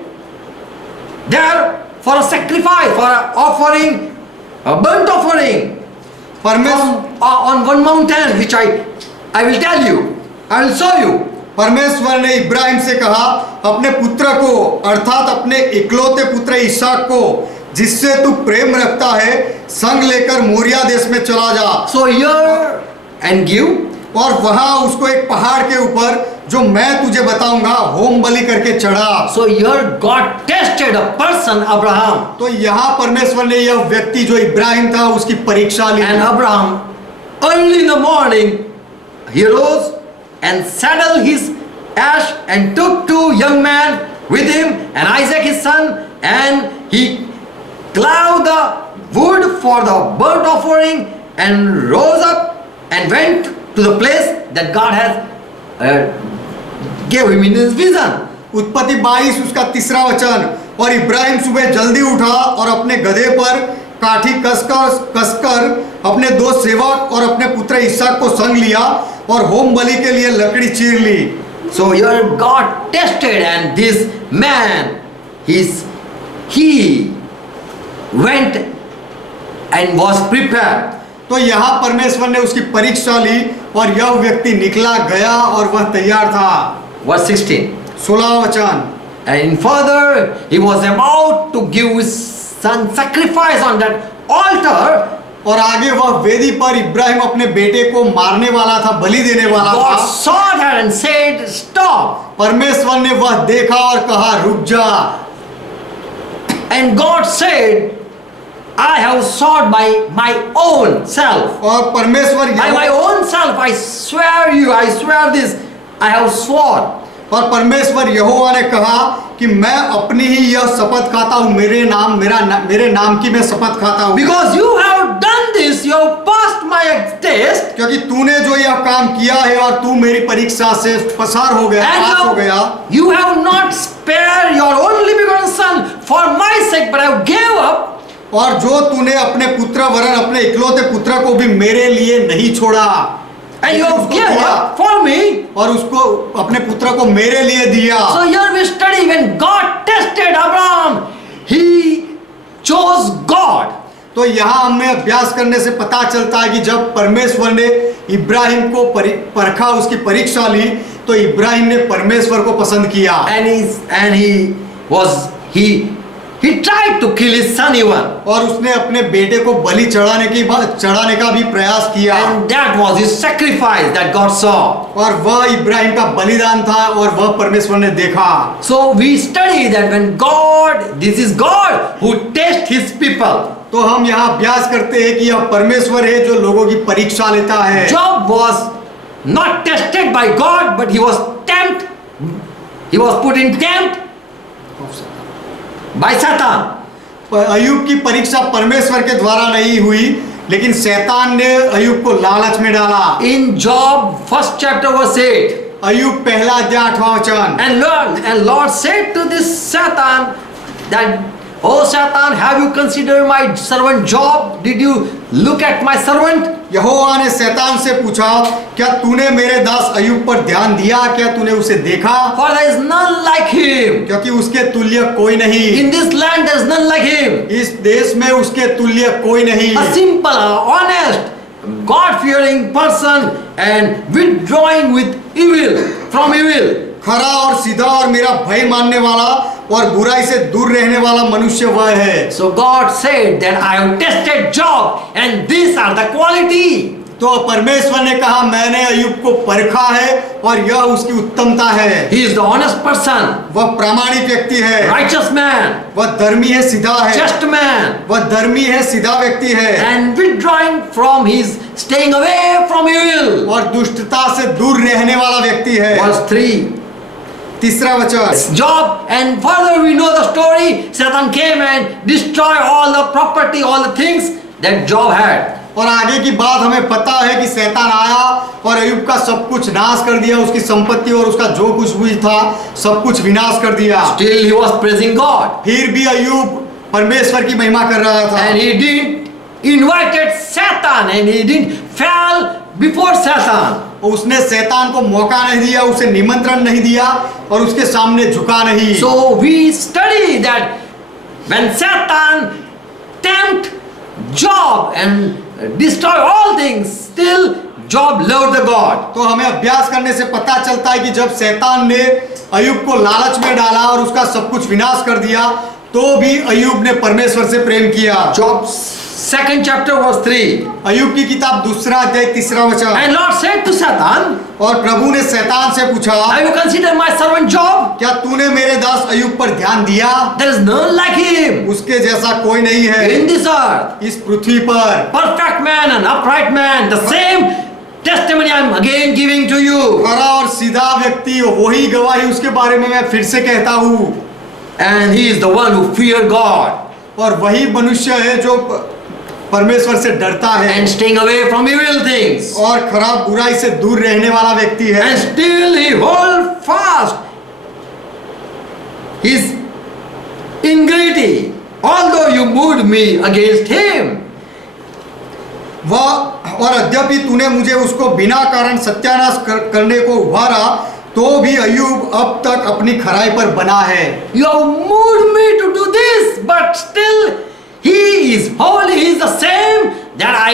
there for a sacrifice, for an offering, a burnt offering. परमेश्वर On one mountain, which I will tell you, I will show you. परमेश्वर ने इब्राहिम से कहा अपने पुत्र को, अर्थात अपने इकलौते पुत्र इसहाक को, जिससे तू प्रेम रखता है, संग लेकर मोरिया देश में चला जा। So here and give. और वहां उसको एक पहाड़ के ऊपर, जो मैं तुझे बताऊंगा, होम बलि करके चढ़ा। So here God tested a person, Abraham. तो यहाँ परमेश्वर ने यह व्यक्ति जो इब्राहिम था उसकी परीक्षा ली। And Abraham, early in the morning, he rose and saddled his ass and took two young men with him and Isaac his son, and he clave the wood for the burnt offering and rose up and went to the place that God has gave him in his vision. उत्पत्ति 22 उसका तीसरा वचन, और इब्राहिम सुबह जल्दी उठा और अपने गधे पर काठी कसकर अपने दो सेवक और अपने पुत्र इसहाक को संग लिया और होम बलि के लिए लकड़ी चीर ली। So here God tested, and this man, he went and was prepared. तो यहाँ परमेश्वर ने उसकी परीक्षा ली और यह व्यक्ति निकला गया और वह तैयार था। Verse 16. 16 वचन, And further, he was about to give his son sacrifice on that altar. और आगे वह वेदी पर इब्राहिम अपने बेटे को मारने वाला था, बलि देने वाला God था। saw that and said, Stop. परमेश्वर ने वह देखा और कहा रुक जा। And God said, I have sought by my own self. और परमेश्वर By my own self, I swear this, I have sworn. और परमेश्वर यहोवा ने कहा कि मैं अपनी ही यह शपथ खाता हूँ, मेरे नाम की मैं शपथ खाता हूँ। Because you have done this, you have passed my test. क्योंकि तूने जो यह काम किया है और तू मेरी परीक्षा से पसार हो गया, पास हो गया। You have not spared your only begotten son for my sake, but I gave up. और जो तूने अपने पुत्र वरन अपने इकलौते पुत्र को भी मेरे लिए नहीं छोड़ा, And you have given up for me. और उसको अपने पुत्र को मेरे लिए दिया। So here we study when God tested Abraham, he chose God. तो यहाँ हमें अभ्यास करने से पता चलता है कि जब परमेश्वर ने इब्राहिम को परखा, उसकी परीक्षा ली, तो इब्राहिम ने परमेश्वर को पसंद किया। He tried to kill his son even. और उसने अपने बेटे को बलि चढ़ाने का भी प्रयास किया। And that was his sacrifice that God saw. और वह इब्राहिम का बलिदान था और वह परमेश्वर ने देखा। So we study that when this is God who tests his people. तो हम यहाँ अभ्यास करते हैं कि यह परमेश्वर है जो लोगों की परीक्षा लेता है। Job was not tested by God, but he was tempted. He was put in tempt by Satan. अय्यूब की परीक्षा परमेश्वर के द्वारा नहीं हुई, लेकिन शैतान ने अय्यूब को लालच में डाला। In Job 1st chapter verse 8. अय्यूब पहला अध्याय 8वां वचन, And Lord said to this Satan that, Oh Satan, have you considered my servant Job? Did you look at my servant? यहोवा ने शैतान से पूछा, क्या तूने मेरे दास अय्यूब पर ध्यान दिया? क्या तूने उसे देखा? For there is none like him. क्योंकि उसके तुल्य कोई नहीं। In this land there is none like him. इस देश में उसके तुल्य कोई नहीं। A simple, honest, God-fearing person and withdrawing with evil from evil. खरा और सीधा और मेरा भय मानने वाला और बुराई से दूर रहने वाला मनुष्य वह है। So God said that I have tested Job and these are the quality. तो परमेश्वर ने कहा, मैंने अय्यूब को परखा है और यह उसकी उत्तमता है। He is the honest person, वह प्रामाणिक व्यक्ति है, righteous man, वह धर्मी है, सीधा है, just man, वह धर्मी है, सीधा व्यक्ति है and withdrawing from his, staying away from evil. और दुष्टता से दूर रहने वाला व्यक्ति है। Verse 3. तीसरा वचन, Job, and further we know the story. Satan came and destroyed all the property, all the things that Job had. और आगे की बात हमें पता है कि शैतान आया और अय्यूब का सब कुछ नाश कर दिया, उसकी संपत्ति और उसका जो कुछ भी था सब कुछ विनाश कर दिया। Still he was praising God. फिर भी अय्यूब परमेश्वर की महिमा कर रहा था। And he didn't invited Satan and he didn't fell before Satan. उसने शैतान को मौका नहीं दिया, उसे निमंत्रण नहीं दिया और उसके सामने झुका नहीं। So we study that when Satan tempt Job and destroy all things, still Job loved the God. तो हमें अभ्यास करने से पता चलता है कि जब शैतान ने अय्यूब को लालच में डाला और उसका सब कुछ विनाश कर दिया, तो भी अय्यूब ने परमेश्वर से प्रेम किया। Job 2nd chapter verse 3. अय्यूब की किताब 2 अध्याय 3 वचन, And Lord said to Satan, और प्रभु ने शैतान से पूछा, have you considered my servant Job? क्या तूने मेरे दास अय्यूब पर ध्यान दिया? There is none like him उसके जैसा कोई नहीं है in this earth. इस पृथ्वी पर। Perfect man and upright man. The same testimony I am again giving to you. खरा और सीधा व्यक्ति, वही गवाही उसके बारे में मैं फिर से कहता हूँ। And he is the one who feared God और वही मनुष्य है जो परमेश्वर से डरता है and staying away from evil things. और खराब बुराई से दूर रहने वाला व्यक्ति है। And still he hold fast his integrity, although you moved me against him. वह और यद्यपि तूने मुझे उसको बिना कारण सत्यानाश करने को उभारा, तो भी अय्यूब अब तक अपनी खराई पर बना है। You have moved me to do this, but still he is holy. He is the same that I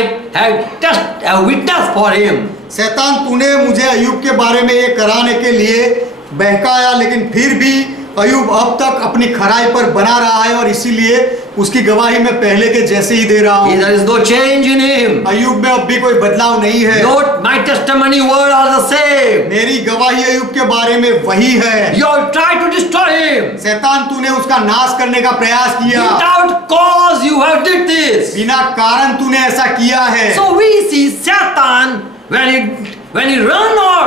have witnessed for him. शैतान, तूने मुझे अय्यूब के बारे में ये कराने के लिए बहकाया, लेकिन फिर भी अय्यूब अब तक अपनी खराई पर बना रहा है और इसीलिए उसकी गवाही मैं पहले के जैसे ही दे रहा हूँ। There is no change in him. अय्यूब में अब भी कोई बदलाव नहीं है। Lord, my testimony word are the same. मेरी गवाही अय्यूब के बारे में वही है। You have tried to destroy him. शैतान, तूने उसका नाश करने का प्रयास किया, Without cause you have did this. बिना कारण तूने ऐसा किया है। So we see Satan when he run or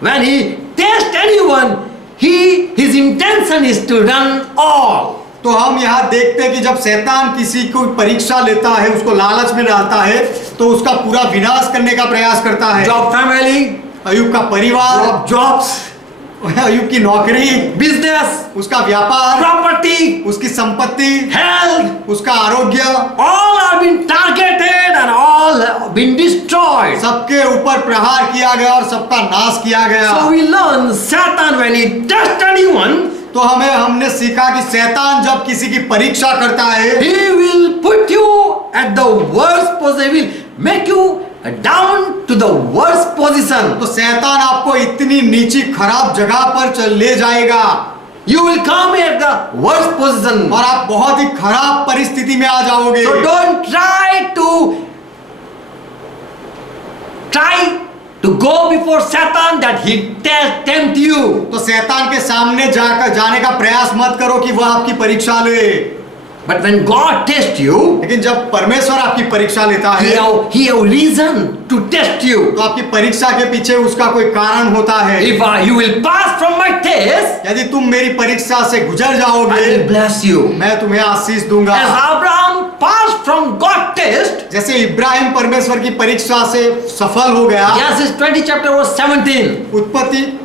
when he test anyone, his intention is to run all. तो हम यहाँ देखते हैं कि जब शैतान किसी को परीक्षा लेता है, उसको लालच में डालता है, तो उसका पूरा विनाश करने का प्रयास करता है। Job family, अय्यूब का परिवार, jobs, अय्यूब की नौकरी, business, उसका व्यापार, property, उसकी संपत्ति, health, उसका आरोग्य, all are been targeted and all have been destroyed. सबके ऊपर प्रहार किया गया और सबका नाश किया गया। So we learn Satan when he tests anyone, तो हमने सीखा कि शैतान जब किसी की परीक्षा करता है, he will put you at the worst position, will make you down to the worst position. तो शैतान आपको इतनी नीची खराब जगह पर ले जाएगा, You will come at the worst position. और आप बहुत ही खराब परिस्थिति में आ जाओगे। So don't try to go before Satan that he tempt you. तो शैतान के सामने जाने का प्रयास मत करो कि वह आपकी परीक्षा ले। But when God tests you, लेकिन जब परमेश्वर आपकी परीक्षा लेता है, he have reason to test you. तो आपकी परीक्षा के पीछे उसका कोई कारण होता है। If you will pass from my test, यदि तुम मेरी परीक्षा से गुजर I जाओगे, will bless you. मैं तुम्हें आशीष दूंगा। As Abraham passed from God's test, जैसे इब्राहिम परमेश्वर की परीक्षा से सफल हो गया। Genesis 20 chapter verse 17. उत्पत्ति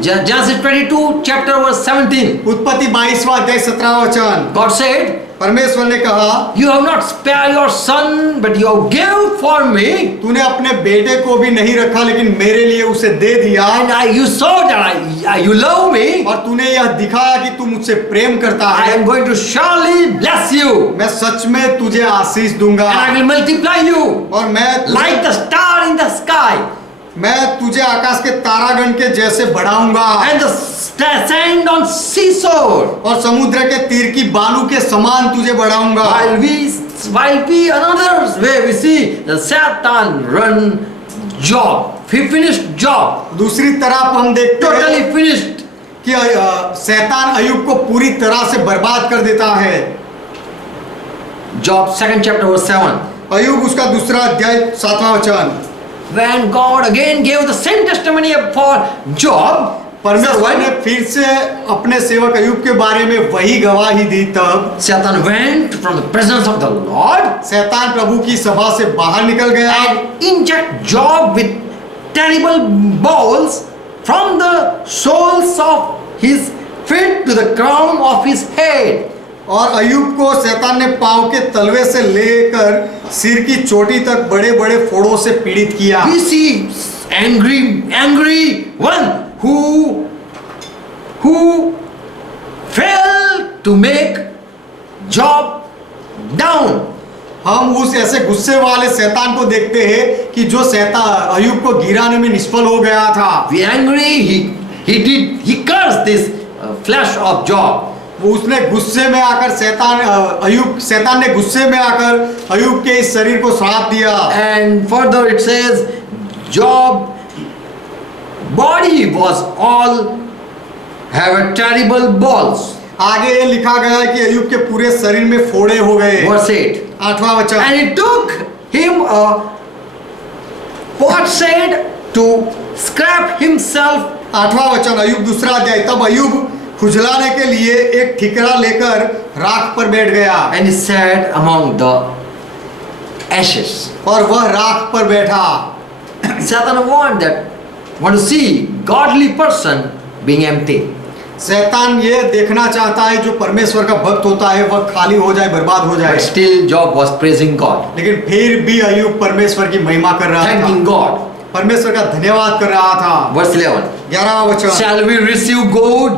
Genesis 22 chapter verse 17. उत्पत्ति 22वां अध्याय 17वां वचन, God said, परमेश्वर ने कहा, you have not spared your son, but you have given for me. तूने अपने बेटे को भी नहीं रखा लेकिन मेरे लिए उसे दे दिया। And you saw that you love me. और तूने यह दिखाया कि तू मुझसे प्रेम करता I है। am going to surely bless you. मैं सच में तुझे आशीष दूंगा And I will multiply you और मैं like the star in the sky. मैं तुझे आकाश के तारागण के जैसे बढ़ाऊंगा and the sand on seashore. और समुद्र के तीर की बालू के समान तुझे बढ़ाऊंगा। While we another way we see the Satan run job. He finished job. दूसरी तरफ हम देखते हैं Totally finished. कि शैतान अय्यूब को पूरी तरह से बर्बाद कर देता है। Job 2nd chapter verse 7. अय्यूब उसका दूसरा अध्याय 7वां वचन। When God again gave the same testimony for Job, परमेश्वर ने फिर से अपने सेवक अय्यूब के बारे में वही गवाही दी। तब Satan went from the presence of the Lord शैतान प्रभु की सभा से बाहर निकल गया and inject Job with terrible balls from the soles of his feet to the crown of his head. और अय्यूब को शैतान ने पांव के तलवे से लेकर सिर की चोटी तक बड़े बड़े फोड़ों से पीड़ित किया। We see angry one who failed to make Job down. हम उस ऐसे गुस्से वाले शैतान को देखते हैं कि जो शैतान अय्यूब को गिराने में निष्फल हो गया था। We angry, he cursed this flesh of Job. वो उसने गुस्से में आकर शैतान ने गुस्से में आकर अय्यूब के इस शरीर को श्राप दिया। And further it says Job body was all have a terrible balls. आगे ये लिखा गया है कि अय्यूब के पूरे शरीर में फोड़े हो गए। Verse 8. 8वां वचन। And it took him a potsherd to scrape himself. 8वां वचन अय्यूब दूसरा अध्याय। तब अय्यूब खुजलाने के लिए एक ठिकरा लेकर राख पर बैठ गया। And he sat among the ashes. और वह राख पर बैठा। Satan want to see godly person being empty. शैतान ये देखना चाहता है जो परमेश्वर का भक्त होता है वह खाली हो जाए, बर्बाद हो जाए। But still Job was praising God, लेकिन फिर भी अय्यूब परमेश्वर की महिमा कर रहा thanking था, God. परमेश्वर का धन्यवाद कर रहा था। Verse 11. 11वां वचन। Shall we receive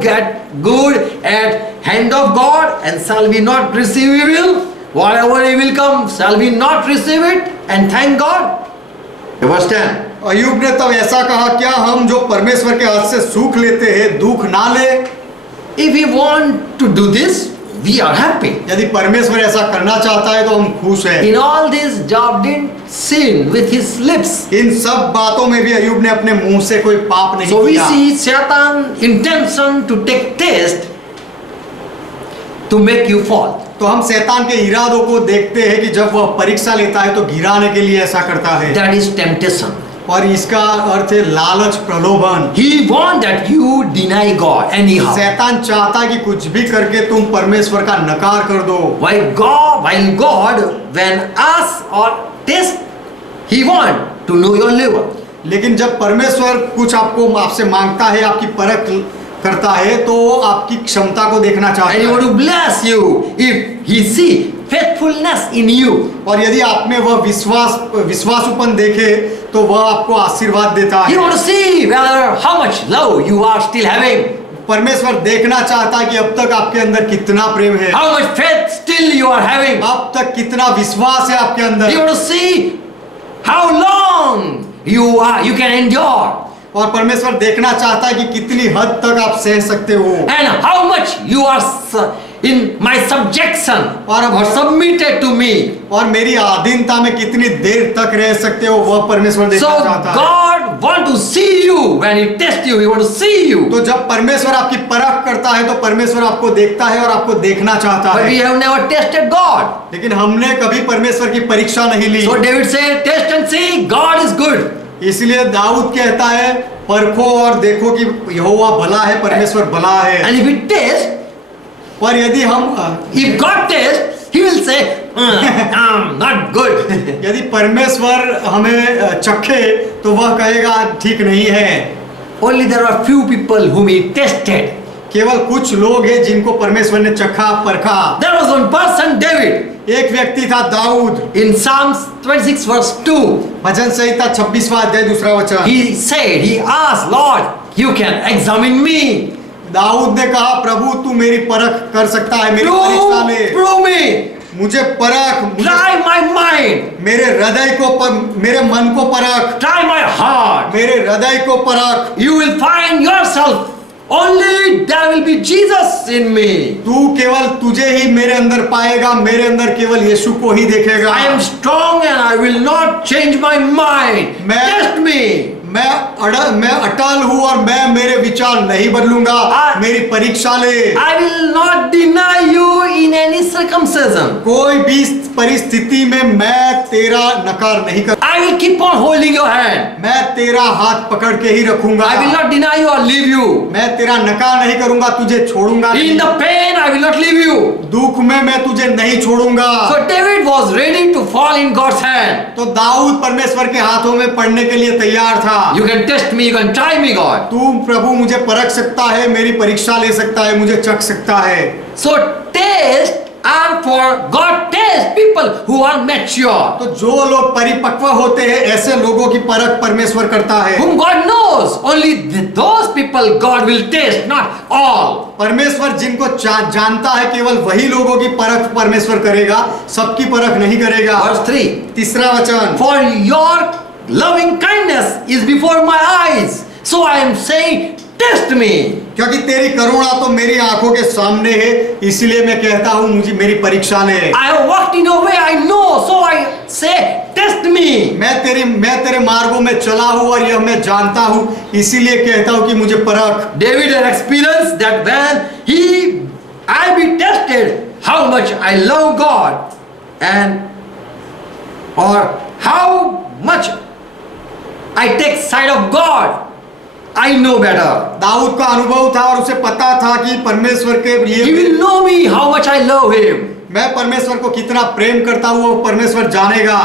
get good at hand of God, and shall we not receive evil? Whatever evil comes, shall we not receive it and thank God? Verse 10. अय्यूब ने तब ऐसा कहा, क्या हम जो परमेश्वर के हाथ से सुख लेते हैं दुख ना ले? If we want to do this, we are happy. यदि परमेश्वर ऐसा करना चाहता है तो हम खुश हैं। In all this, Job didn't sin with his lips. इन सब बातों में भी अय्यूब ने अपने मुंह से कोई पाप नहीं So we किया। see Satan's intention to take test to make you fall. तो हम शैतान के इरादों को देखते हैं कि जब वह परीक्षा लेता है तो गिराने के लिए ऐसा करता है। That is temptation. और इसका अर्थ है लालच, प्रलोभन। He wants that you deny God anyhow. शैतान चाहता है कि कुछ भी करके तुम परमेश्वर का नकार कर दो। While God when ask or test, He want to know your level. लेकिन जब परमेश्वर कुछ आपसे मांगता है, आपकी परख करता है, तो वो आपकी क्षमता को देखना चाहता And He है। want to bless you if He see faithfulness in you. और यदि आप में वह विश्वासूपन देखे तो वह आपको आशीर्वाद देता He है। want to see whether how much love you are still having. परमेश्वर देखना चाहता है कि अब तक आपके अंदर कितना प्रेम है, How much faith still you are having. अब तक कितना विश्वास है आपके He अंदर, want to see how long you can endure. और परमेश्वर देखना चाहता है कि कितनी हद तक आप सह सकते हो, And how much you are in my subjection or submitted to me. और मेरी अधीनता में कितनी देर तक रह सकते हो, वह परमेश्वर So देखना चाहता है। God want to see you when He tests you. He want to see you. तो जब परमेश्वर आपकी परख करता है तो परमेश्वर आपको देखता है और आपको देखना चाहता But we है। have never tested God. लेकिन हमने कभी परमेश्वर की परीक्षा नहीं ली। So David said, "Test and see, God is good." इसलिए दाऊद कहता है, परखो और देखो कि यहोवा भला है, परमेश्वर भला है। And if we test, पर यदि हम if God tests, He will say, "I'm not good." यदि परमेश्वर हमें चखे तो वह कहेगा ठीक नहीं है। Only there are few people whom He tested. केवल कुछ लोग हैं जिनको परमेश्वर ने चखा परखा। There was one person, David, एक व्यक्ति था दाऊद। in Psalms 26 verse 2. भजन संहिता 26वां अध्याय 2 वचन। He asked, "Lord, you can examine me. Dawood ने कहा, प्रभु तू मेरी परख कर सकता है, मेरी परीक्षा ले। Prove me. मुझे परख, Try my mind. मेरे हृदय को मेरे मन को परख, Try my heart. मेरे हृदय को परख। You will find yourself. Only there will be Jesus in me. तू केवल तुझे ही मेरे अंदर पाएगा, मेरे अंदर केवल यीशु को ही देखेगा। I am strong and I will not change my mind. Test me. मैं अटल हूँ और मैं मेरे विचार नहीं बदलूंगा। मेरी परीक्षा ले। I will not deny you in any circumcision. कोई भी परिस्थिति में मैं तेरा नकार नहीं कर। I will keep on holding your hand. मैं तेरा हाथ पकड़ के ही रखूंगा। I will not deny you or leave you. मैं तेरा नकार नहीं करूंगा, तुझे छोड़ूंगा नहीं। In the pain I will not leave you. दुख में मैं तुझे नहीं छोड़ूंगा। So David was ready to fall in God's hand. तो दाऊद परमेश्वर के हाथों में पड़ने के लिए तैयार था। You can test me, you can try me, God. तू प्रभु मुझे परख सकता है, मेरी परीक्षा ले सकता है, मुझे चख सकता है। So test are for God test people who are mature. तो जो लोग परिपक्व होते हैं, ऐसे लोगों की परख परमेश्वर करता है। Whom God knows, only those people God will test, not all. परमेश्वर जिनको जानता है, केवल वही लोगों की परख परमेश्वर करेगा, सबकी परख नहीं करेगा। Verse 3. तीसरा वचन, For your loving kindness is before my eyes, so I am saying, test me. क्योंकि तेरी करुणा तो मेरी आंखों के सामने है, इसलिए मैं कहता हूँ मुझे मेरी परीक्षा ले। I have walked in a way I know, so I say, test me. मैं तेरे मार्गों में चला हूँ और यह मैं जानता हूँ, इसीलिए कहता हूँ कि मुझे परख। David had experienced that when I be tested, how much I love God, or how much I take side of God. I know better. Dawood का अनुभव था और उसे पता था कि परमेश्वर के लिए He will know me how much I love him. मैं परमेश्वर को कितना प्रेम करता हूँ वो परमेश्वर जानेगा।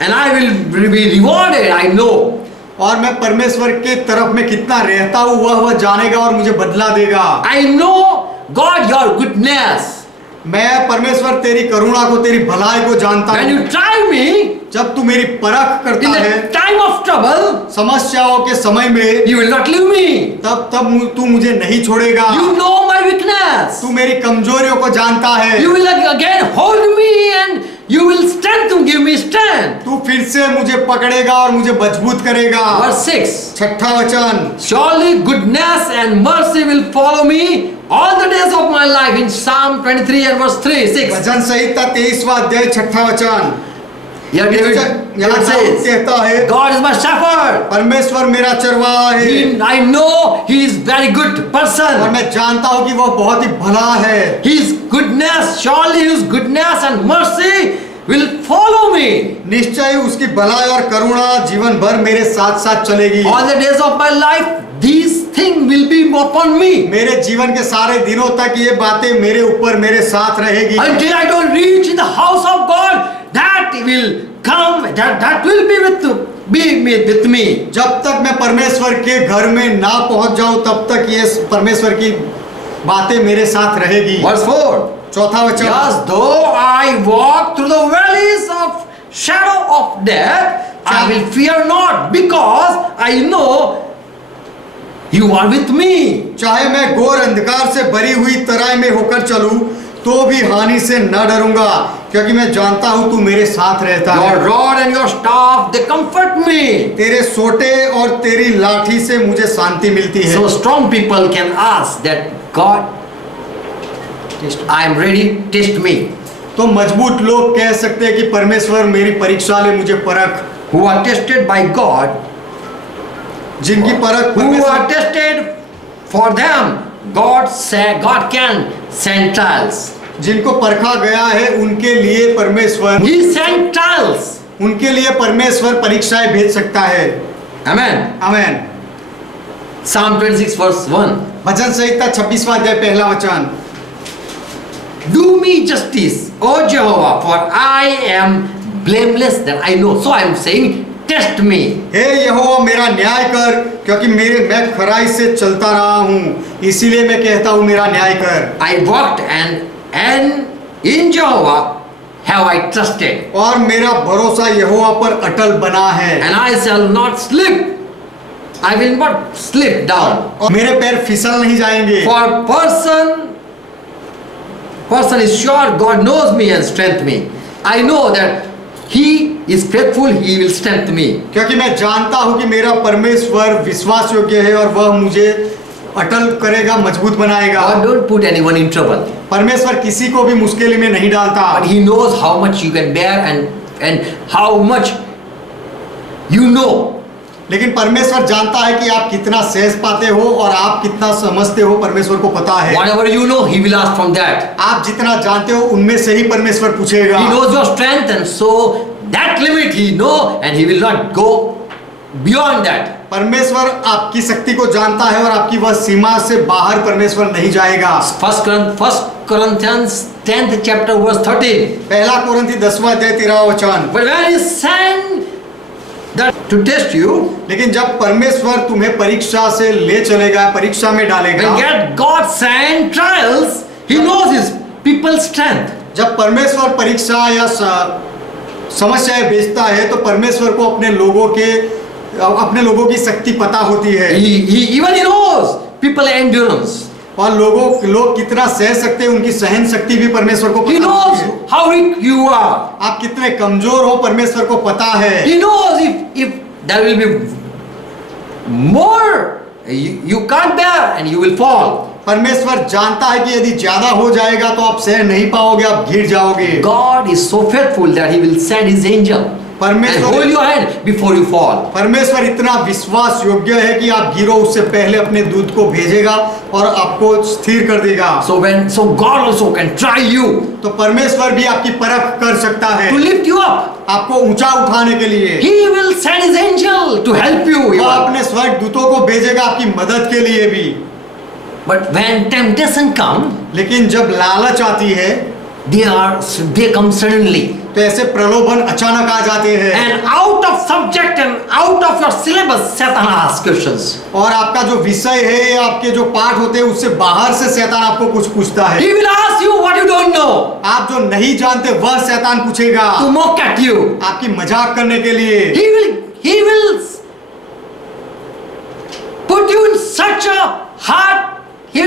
And I will be rewarded, I know. और मैं परमेश्वर के तरफ में कितना रहता हूँ वह जानेगा और मुझे बदला देगा। I know God your goodness. मैं परमेश्वर तेरी करुणा को, तेरी भलाई को जानता हूँ। When you try me, जब तू मेरी परख करता in है, the time of trouble, समस्याओं के समय में, you will not leave me. तब तू मुझे नहीं छोड़ेगा। You know my weakness. तू मेरी कमजोरियों को जानता है। You will again hold me and you will give me strength. तू फिर से मुझे पकड़ेगा और मुझे मजबूत करेगा। Verse 6. छठा वचन, Surely goodness and mercy will follow me all the days of my life. In Psalm 23 and verse 6. भजन संहिता 23वां अध्याय छठा वचन। Here David says, कहता है, God is my shepherd. परमेश्वर मेरा चरवाहा है। I know he is very good और person. मैं जानता हूँ कि वह बहुत ही भला है। His goodness, surely his goodness and mercy will follow me. निश्चय उसकी भलाई और करुणा जीवन भर मेरे साथ साथ चलेगी। All the days of my life, these things will be upon me. मेरे जीवन के सारे दिनों तक ये बातें मेरे ऊपर, मेरे साथ रहेगी। Until I don't reach in the house of God, that will come, that will be with me. जब तक मैं परमेश्वर के घर में ना पहुंच जाऊं, तब तक ये परमेश्वर की बातें मेरे साथ रहेगी। Verse 4. चौथा वचन, Yes, though I walk through the valleys of shadow of death, I will fear not, because I know you are with me. चाहे मैं घोर अंधकार से भरी हुई तराई में होकर चलूं, तो भी हानि से न डरूंगा, क्योंकि मैं जानता हूं तू मेरे साथ रहता है। Your rod and your staff, they comfort me. तेरे सोटे और तेरी लाठी से मुझे शांति मिलती है। So strong people can ask that God, I am ready, test me. तो मजबूत लोग कह सकते हैं कि परमेश्वर मेरी परीक्षा ले, मुझे परख। Who are tested by God, जिनकी परख who are tested for them, God can send trials. जिनको परखा गया है उनके लिए परमेश्वर, He sent trials. उनके लिए परमेश्वर परीक्षाएं भेज सकता है। Amen. आमेन। Psalm 26 verse 1. भजन संहिता 26वां अध्याय पहला वचन, Do me justice, O Jehovah, for I am blameless, that I know. So I am saying, test me. हे यहोवा मेरा न्याय कर, क्योंकि मैं खराई से चलता रहा हूँ, इसीलिए मैं कहता हूँ मेरा न्याय कर। I walked and in Jehovah have I trusted. और मेरा भरोसा यहोवा पर अटल बना है। And I shall not slip. I will not slip down. और मेरे पैर फिसल नहीं जाएंगे। person is sure God knows me and strength me. I know that He is faithful, He will strengthen me. क्योंकि मैं जानता हूं कि मेरा परमेश्वर विश्वास योग्य है और वह मुझे अटल करेगा, मजबूत बनाएगा। God don't put anyone in trouble, परमेश्वर किसी को भी मुश्किल में नहीं डालता, but He knows how much you can bear and how much you know. लेकिन परमेश्वर जानता है कि आप कितना सहज पाते हो और आप कितना समझते हो, परमेश्वर को पता है। Whatever you know, He will ask from that. आप जितना जानते हो उनमें से ही परमेश्वर पूछेगा। He knows your strength, and so that limit He know, and He will not go beyond that. परमेश्वर आपकी शक्ति को जानता है और आपकी वह सीमा से बाहर परमेश्वर नहीं जाएगा। First Corinthians 10th chapter verse 13. पहला कोरिन्थी 10वां अध्याय 13वां वचन। But when He sent that to test you, लेकिन जब परमेश्वर तुम्हें परीक्षा से ले चलेगा, परीक्षा में डालेगा, when get God sent trials, He knows His people's strength. जब परमेश्वर परीक्षा या समस्याएं भेजता है तो परमेश्वर को अपने लोगों की शक्ति पता होती है। He knows people endurance. और लोग कितना सह सकते हैं, उनकी सहन शक्ति भी परमेश्वर को He पता knows होती है। how weak you are. आप कितने कमजोर हो परमेश्वर को पता है। He knows if there will be more, you can't bear and you will fall. परमेश्वर जानता है कि यदि ज्यादा हो जाएगा तो आप सह नहीं पाओगे, आप गिर जाओगे। God is so faithful that He will send His angel and hold your hand before you fall. परमेश्वर इतना विश्वास योग्य है कि आप गिरो उससे पहले अपने दूत को भेजेगा और आपको स्थिर कर देगा। So God also can try you तो परमेश्वर भी आपकी परख कर सकता है, to lift you up. आपको ऊंचा उठाने के लिए। He will send His angel to help you. वो अपने स्वर्ग दूतों को भेजेगा आपकी मदद के लिए भी। But when temptation come, लेकिन जब लालच आती है they come suddenly. तो ऐसे प्रलोभन अचानक आ जाते हैं And out of subject and out of your syllabus, Satan asks questions. और आपका जो विषय है, आपके जो पाठ होते हैं, उससे बाहर से शैतान आपको कुछ पूछता है। He will ask you what you don't know. आप जो नहीं जानते वह शैतान पूछेगा, To mock at you. आपकी मजाक करने के लिए। He will put you in such a hard, he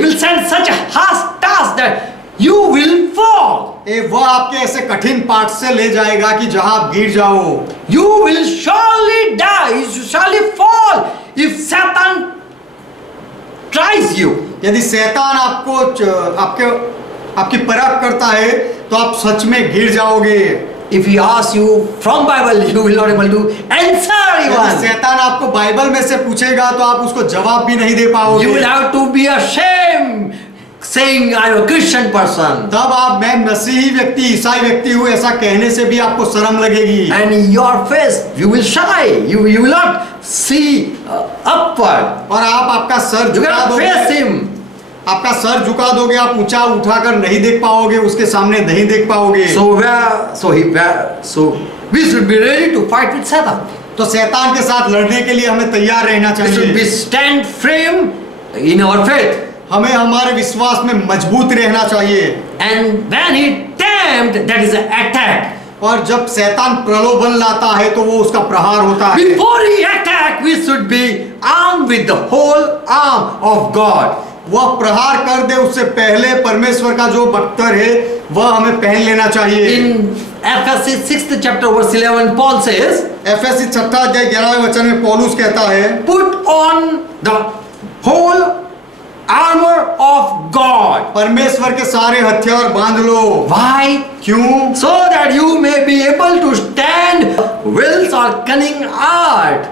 will send such a harsh task that you will fall. वह आपके ऐसे कठिन पाठ से ले जाएगा कि जहां आप गिर जाओ। You will surely die, you surely fall if Satan tries you. यदि शैतान आपकी परख करता है तो आप सच में गिर जाओगे। If he asks you from Bible, you will not able to answer यदि even. शैतान आपको बाइबल में से पूछेगा तो आप उसको जवाब भी नहीं दे पाओगे। You will have to be ashamed saying I am a Christian person. तब आप मैं मसीही व्यक्ति, ईसाई व्यक्ति हूँ ऐसा कहने से भी आपको शर्म लगेगी। And your face, you will shy. You will not see upward. और आप आपका सर You झुका cannot दोगे, face him. आपका सर झुका दोगे, आप ऊंचा उठाकर नहीं देख पाओगे, उसके सामने नहीं देख पाओगे। So we should be ready to fight with Satan. तो शैतान के साथ लड़ने के लिए हमें तैयार रहना We should be चाहिए। stand firm in our faith. हमें हमारे विश्वास में मजबूत रहना चाहिए। And when he tempt, that is an attack. और जब शैतान प्रलोभन लाता है तो वो उसका प्रहार होता है। Before he attack, we should be armed with the whole arm of God. वह प्रहार कर दे उससे पहले परमेश्वर का जो बख्तर है वह हमें पहन लेना चाहिए। In Ephesians 6th chapter verse 11, Paul says, FAC 6 अध्याय 11वें वचन में पौलुस कहता है, put on the whole armor of God. परमेश्वर के सारे हथियार बांध लो। Why? क्यों? So that you may be able to stand wills or cunning art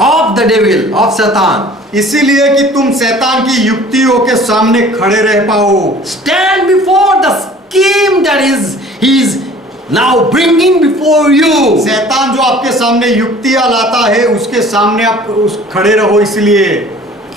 of the devil, of Satan. इसीलिए कि तुम शैतान की युक्तियों के सामने खड़े रह पाओ। Stand before the scheme that he is now bringing before you. शैतान जो आपके सामने युक्तियां लाता है उसके सामने आप खड़े रहो। इसलिए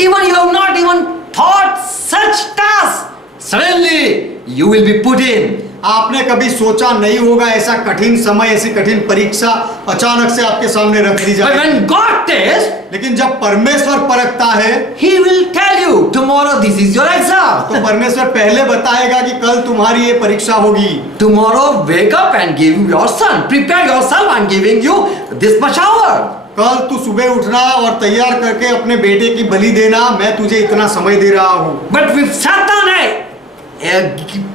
Even you have not even thought such task, suddenly you will be put in. आपने कभी सोचा नहीं होगा ऐसा कठिन समय, ऐसी कठिन परीक्षा अचानक से आपके सामने रख दी But जाए। when God tests, लेकिन जब परमेश्वर परखता है He will tell you tomorrow this is your exam. तो परमेश्वर पहले बताएगा कि कल तुम्हारी ये परीक्षा होगी। Tomorrow wake up and give your son. Prepare yourself. I'm giving you this much hour. कल तू सुबह उठना और तैयार करके अपने बेटे की बलि देना, मैं तुझे इतना समय दे रहा हूँ। But with Satan,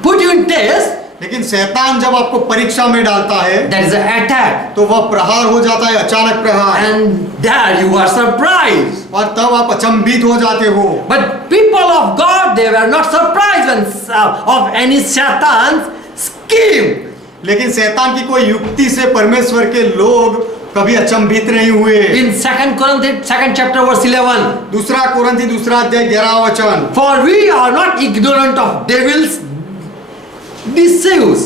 put you in test, लेकिन शैतान जब आपको परीक्षा में डालता है that is an attack. तो वह प्रहार हो जाता है, अचानक प्रहार, And there you are surprised. और तब आप अचंभित हो जाते हो। But people of God, they were not surprised when of any Satan's scheme. लेकिन शैतान की कोई युक्ति से परमेश्वर के लोग कभी अचंभित नहीं हुए। In 2 Corinthians 2nd chapter verse 11. दूसरा कुरिन्थी दूसरा अध्याय 11वां वचन, For we are not ignorant of devil's deceives,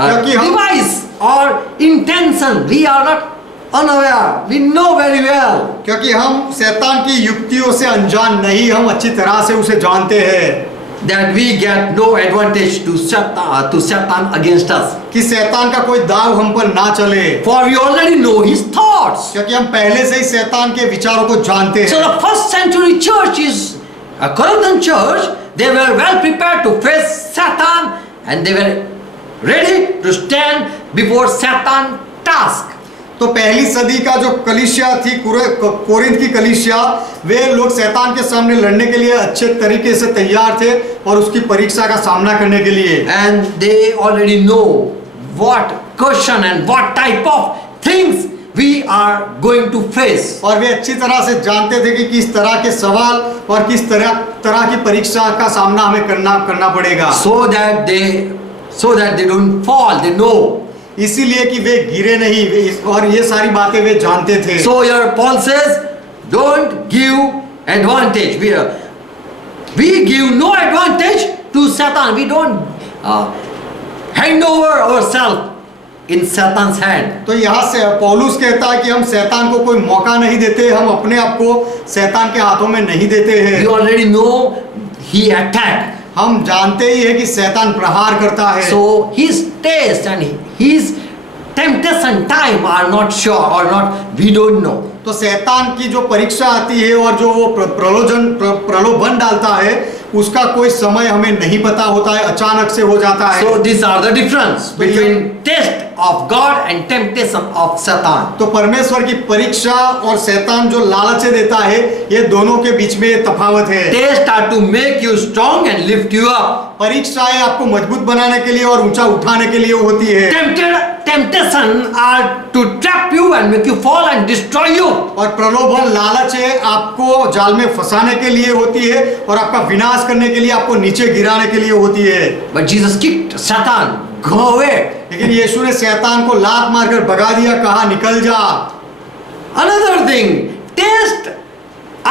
क्योंकि हम- device or intention. We are not unaware. We know very well. क्योंकि हम शैतान की युक्तियों से अनजान नहीं, हम अच्छी तरह से उसे जानते हैं That we get no advantage to Satan against us. कि शैतान का कोई दाव हम पर ना चले, For we already know his thoughts. क्योंकि हम पहले से ही शैतान के विचारों को जानते So हैं। the first century church is a Corinthian church. They were well prepared to face Satan, and they were ready to stand before Satan's task. तो पहली सदी का जो कलीसिया थी, कोरिन्थ की कलीसिया, वे लोग शैतान के सामने लड़ने के लिए अच्छे तरीके से तैयार थे और उसकी परीक्षा का सामना करने के लिए। And they already know what question and what type of things we are going to face. और वे अच्छी तरह से जानते थे कि किस तरह के सवाल और किस तरह की परीक्षा का सामना हमें करना पड़ेगा, So that they don't fall. They know. इसीलिए कि वे गिरे नहीं, और ये सारी बातें वे जानते थे। So here Paul says, don't give advantage. We give no advantage to Satan. We don't hand over ourselves in Satan's hand. तो यहाँ से पौलुस कहता है कि हम शैतान को कोई मौका नहीं देते, हम अपने आप को शैतान के हाथों में नहीं देते हैं। We already know he attacked. हम जानते ही है कि शैतान प्रहार करता है। So his taste and his temptation time are not sure or not, we don't know. तो शैतान की जो परीक्षा आती है और जो वो प्रलोभन डालता है, उसका कोई समय हमें नहीं पता होता है, अचानक से हो जाता है। So these are the difference between test of God and temptation of Satan. तो परमेश्वर की परीक्षा और शैतान जो लालच देता है, ये दोनों के बीच में ये तफावत है। Tests are to make you strong and lift you up. परीक्षाएं आपको मजबूत बनाने के लिए और ऊंचा उठाने के लिए होती है। Temptation are to trap you and make you fall and destroy you. और प्रलोभन लालच है, आपको जाल में फंसाने के लिए होती है और आपका विनाश करने के लिए, आपको नीचे गिराने के लिए होती है। But Jesus kicked Satan, go away. लेकिन यीशु ने शैतान को लात मारकर भगा दिया, कहा निकल जा। Another thing, tests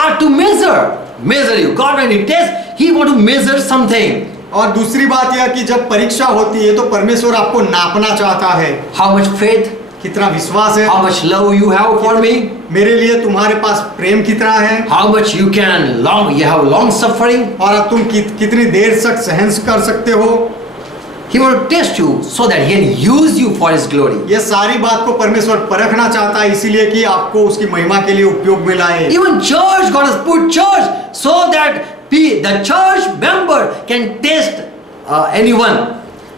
are to measure you. God when he tests, he want to measure something. और दूसरी बात यह कि जब परीक्षा होती है तो परमेश्वर आपको नापना चाहता है। How much faith, कितना विश्वास है, how much love you have for me, मेरे लिए तुम्हारे पास प्रेम कितना है, how much you have long suffering. और अब तुम कितनी देर तक सहन कर सकते हो। He will test you so that he can use you for his glory. ये सारी बात को परमेश्वर परखना चाहता है, इसीलिए कि आपको उसकी महिमा के लिए उपयोग में लाए। Even church, God has put church so that the church member can test anyone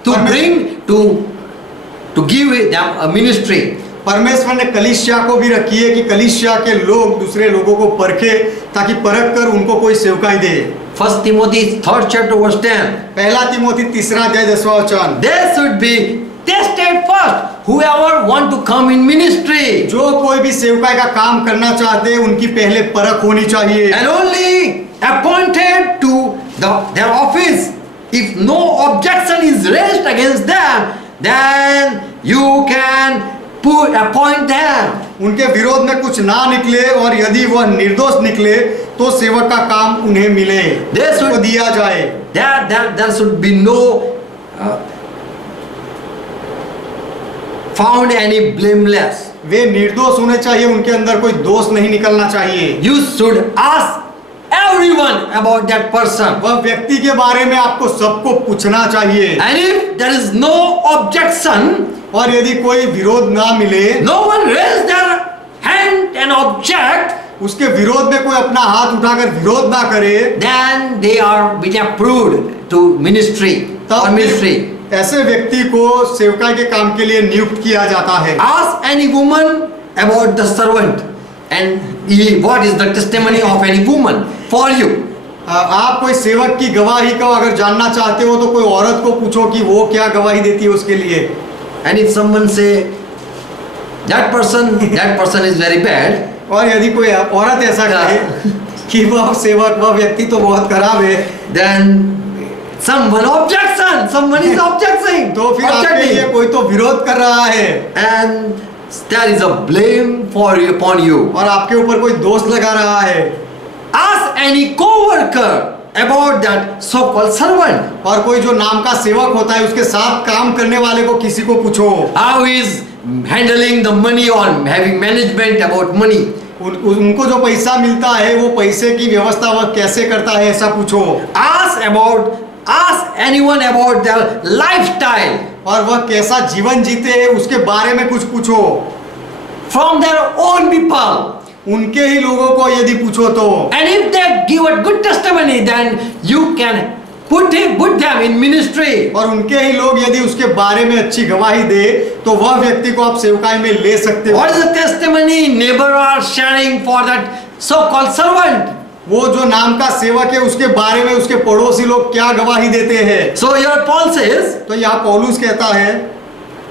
to bring to give them a ministry. परमेश्वर ने कलीसिया को भी रखी है कि कलीसिया के लोग दूसरे लोगों को परखे, ताकि परख कर उनको कोई सेवकाई दे। 1 Timothy 3rd chapter verse 10. पहला तिमोथी 3 अध्याय 10वां वचन, They should be tested first. Whoever want to come in ministry, जो कोई भी सेवकाई का काम करना चाहते हैं, उनकी पहले परख होनी चाहिए। and only appointed to their office. If no objection is raised against them, then you can appoint them. उनके विरोध में कुछ ना निकले और यदि वह निर्दोष निकले तो सेवक का काम उन्हें मिले, उसको दिया जाए। There should be no found any blameless. वे निर्दोष होने चाहिए, उनके अंदर कोई दोष नहीं निकलना चाहिए। You should ask everyone about that person. वह व्यक्ति के बारे में आपको सबको पूछना चाहिए। And if there is no objection, और यदि कोई विरोध ना मिले, no one raise their hand and object, उसके विरोध में कोई अपना हाथ उठाकर विरोध ना करे, then they are being approved to ministry or ministry. ऐसे व्यक्ति को सेवकाई के काम के लिए नियुक्त किया जाता है। Ask any woman about the servant and what is the testimony of any woman for you. आप कोई सेवक की गवाही को अगर जानना चाहते हो तो कोई औरत को पूछो कि वो क्या गवाही देती है उसके लिए। And if someone say that person is very bad, और यदि कोई औरत ऐसा कहे कि वह सेवक वह व्यक्ति तो बहुत खराब है, then someone is objecting. तो फिर आपके लिए कोई तो विरोध कर रहा है And there is a blame upon you. और आपके ऊपर कोई दोष लगा रहा है। Ask any co-worker about that so-called servant. और कोई जो नाम का सेवक होता है उसके साथ काम करने वाले को किसी को पूछो How is handling the money or having management about money. उनको जो पैसा मिलता है वो पैसे की व्यवस्था वह कैसे करता है ऐसा पूछो। Ask anyone about their lifestyle. और वह कैसा जीवन जीते हैं उसके बारे में कुछ पूछो। From their own people. उनके ही लोगों को यदि पूछो तो। And if they give a good testimony, then you can put them in ministry. और उनके ही लोग यदि उसके बारे में अच्छी गवाही दे तो वह व्यक्ति को आप सेवकाई में ले सकते हो। What is the testimony neighbor are sharing for that so-called servant? वो जो नाम का सेवक है उसके बारे में उसके पड़ोसी लोग क्या गवाही देते हैं। So here Paul says, तो यहाँ पौलुस कहता है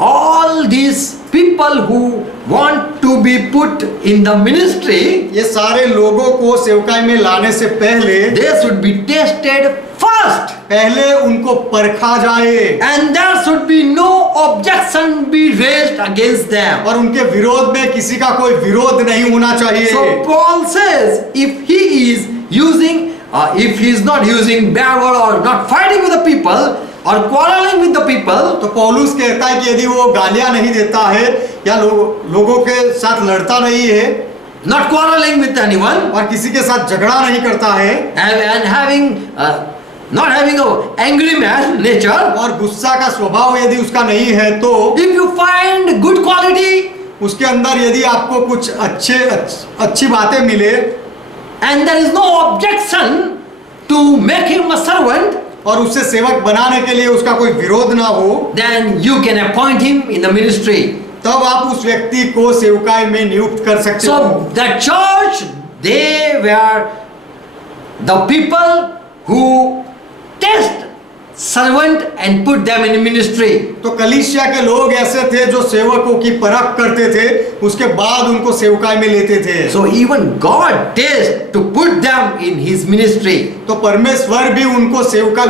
all these people who want to be put in the ministry, ये सारे लोगों को सेवकाई में लाने से पहले they should be tested first. पहले उनको परखा जाए And there should be no objection be raised against them. और उनके विरोध में किसी का कोई विरोध नहीं होना चाहिए। So Paul says, if he is not using bad word or not fighting with the people or quarreling with the people, तो पौलुस कहता है कि यदि वो गालियां नहीं देता है या लोगों के साथ लड़ता नहीं है, not quarreling with anyone, और किसी के साथ झगड़ा नहीं करता है, and not having a angry man nature, और गुस्सा का स्वभाव यदि उसका नहीं है, तो if you find good quality, उसके अंदर यदि आपको कुछ अच्छी बातें मिले, and there is no objection to make him a servant, और उससे सेवक बनाने के लिए उसका कोई विरोध ना हो, then you can appoint him in the ministry. तब आप उस व्यक्ति को सेवकाई में नियुक्त कर सकते हो। So the church, they were the people who test servant and put them in ministry. तो कलीसिया के लोग ऐसे थे जो सेवकों की परख करते थे, उसके बाद उनको सेवकाई में लेते थे। So even God tests to put them in His ministry. तो परमेश्वर भी उनको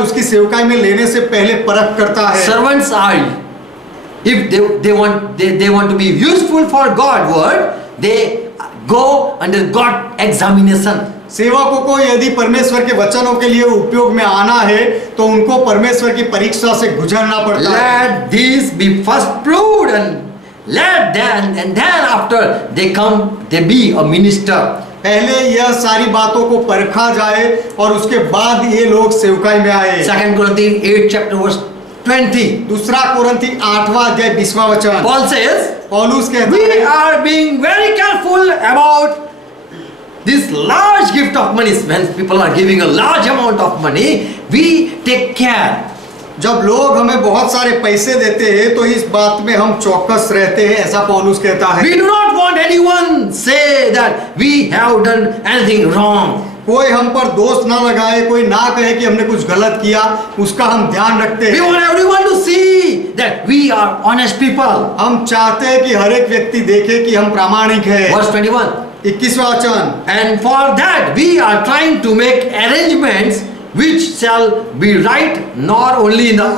उसकी सेवकाई में लेने से पहले परख करता है। Servants are, if they want to be useful for God word, they go under God examination. सेवकों को यदि परमेश्वर के वचनों के लिए उपयोग में आना है तो उनको परमेश्वर की परीक्षा से गुजरना पड़ता है। Let these be first proved and then after they come they be a minister. पहले यह सारी बातों को परखा जाए और उसके बाद ये लोग सेवकाई में आए। 2 Corinthians 8 chapter verse 20. दूसरा कोरिन्थी 8वां अध्याय 20वां वचन। Paul says, पौलुस कहता we है, are being very careful about this large gift of money. When people are giving a large amount of money, we take care. जब लोग हमें बहुत सारे पैसे देते हैं तो इस बात में हम चौकस रहते हैं, ऐसा पौलुस कहता है। We do not want anyone say that we have done anything wrong. कोई हम पर दोष ना लगाए, कोई ना कहे कि हमने कुछ गलत किया, उसका हम ध्यान रखते We हैं। want everyone to see that we are honest people. हम चाहते हैं कि हर एक व्यक्ति देखे कि हम प्रामाणिक हैं। Verse 21. 21वां वचन। And for that we are trying to make arrangements which shall be right not only in the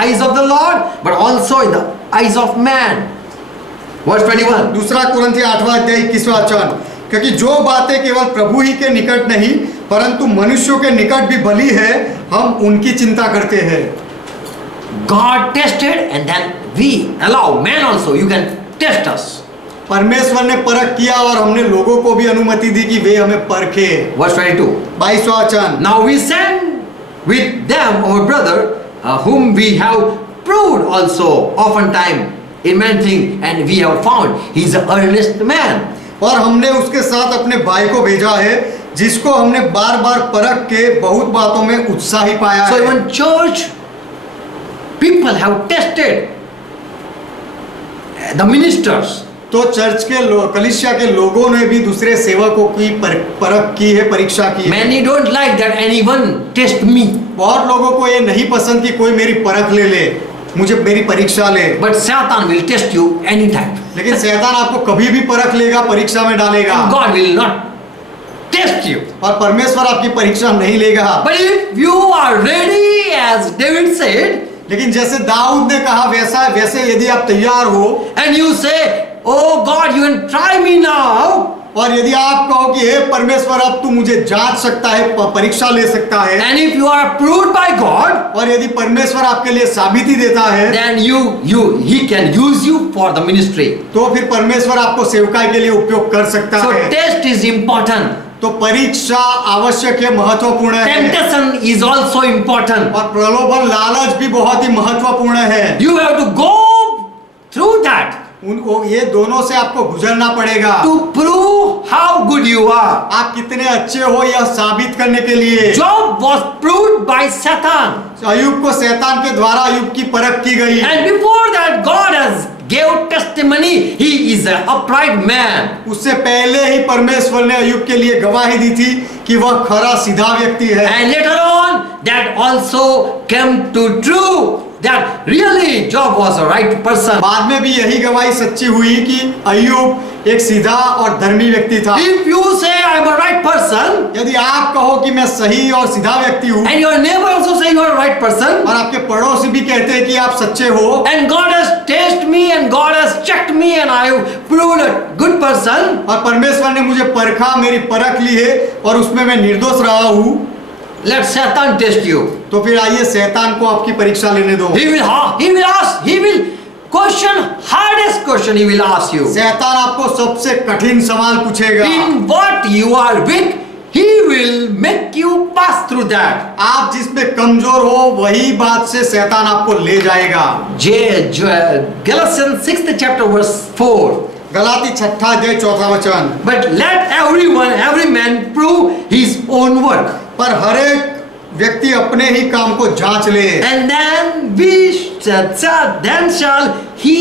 eyes of the Lord but also in the eyes of man. Verse 21. दूसरा कोरिन्थी 8वां अध्याय 21वां वचन। क्योंकि जो बातें केवल प्रभु ही के निकट नहीं परंतु मनुष्यों के निकट भी भली है, हम उनकी चिंता करते हैं। God tested and then we allow man also, you can test us. परमेश्वर ने परख किया और हमने लोगों को भी अनुमति दी कि वे हमें परखे। Verse 22. 22वां वचन। Now we send with them our brother whom we have proved also oftentimes in many things and we have found he is an earnest man. और हमने उसके साथ अपने भाई को भेजा है जिसको हमने बार बार परख के बहुत बातों में उत्साही पाया So है। even church people have tested the ministers. तो चर्च के कलीसिया के लोगों ने भी दूसरे सेवकों की परख की है, परीक्षा की है। Many don't like that anyone test me. बहुत लोगों को ये नहीं पसंद कि कोई मेरी परख ले, मुझे मेरी परीक्षा ले। But Satan will test you anytime. लेकिन शैतान आपको कभी भी परख लेगा, परीक्षा में डालेगा। And God will not test you. और परमेश्वर आपकी परीक्षा नहीं लेगा। But if you are ready, as David said, लेकिन जैसे दाऊद ने कहा वैसे यदि आप तैयार हो, and you say, "Oh God, you can try me now," और यदि आप कहो कि हे परमेश्वर अब तू मुझे जांच सकता है, परीक्षा ले सकता है, and if you are approved by God, और यदि परमेश्वर आपके लिए साबिती देता है, then He can use you for the ministry. तो फिर परमेश्वर आपको सेवकाई के लिए उपयोग कर सकता So है। test is important. तो परीक्षा आवश्यक है, महत्वपूर्ण है। Temptation is also important. और प्रलोभन, लालच भी बहुत ही महत्वपूर्ण है। You have to go through that ये दोनों से आपको गुजरना पड़ेगा to prove how good you are. आप कितने अच्छे हो यह साबित करने के लिए। Job was proved by Satan, अय्यूब को शैतान के द्वारा अय्यूब की परख की गई। and before that God has gave testimony. He is an upright man. उससे पहले ही परमेश्वर ने अय्यूब के लिए गवाही दी थी कि वह खरा सीधा व्यक्ति है। And later on that also came to true that really Job was a right person. बाद में भी यही गवाही सच्ची हुई कि अय्यूब एक सीधा और धर्मी व्यक्ति था। If you say I am a right person, यदि आप कहो कि मैं सही और सीधा व्यक्ति हूँ, and your neighbor also say you are a right person, और आपके पड़ोसी भी कहते हैं कि आप सच्चे हो, and God has tested me and God has checked me and I have proved a good person, और परमेश्वर ने मुझे परखा, मेरी परख ली है और उसमें मैं निर्दोष रहा हूँ, let Satan test you. तो फिर आइए शैतान को आपकी परीक्षा लेने दो। He will question, hardest question he will ask you. शैतान आपको सबसे कठिन सवाल पूछेगा। In what you are weak, he will make you pass through that. आप जिसमें कमजोर हो वही बात से शैतान आपको ले जाएगा। Galatians 6th chapter verse 4. Galati 6 अध्याय 4 वचन। But let every man prove his own work. पर हर एक व्यक्ति अपने ही काम को जांच ले। And then shall he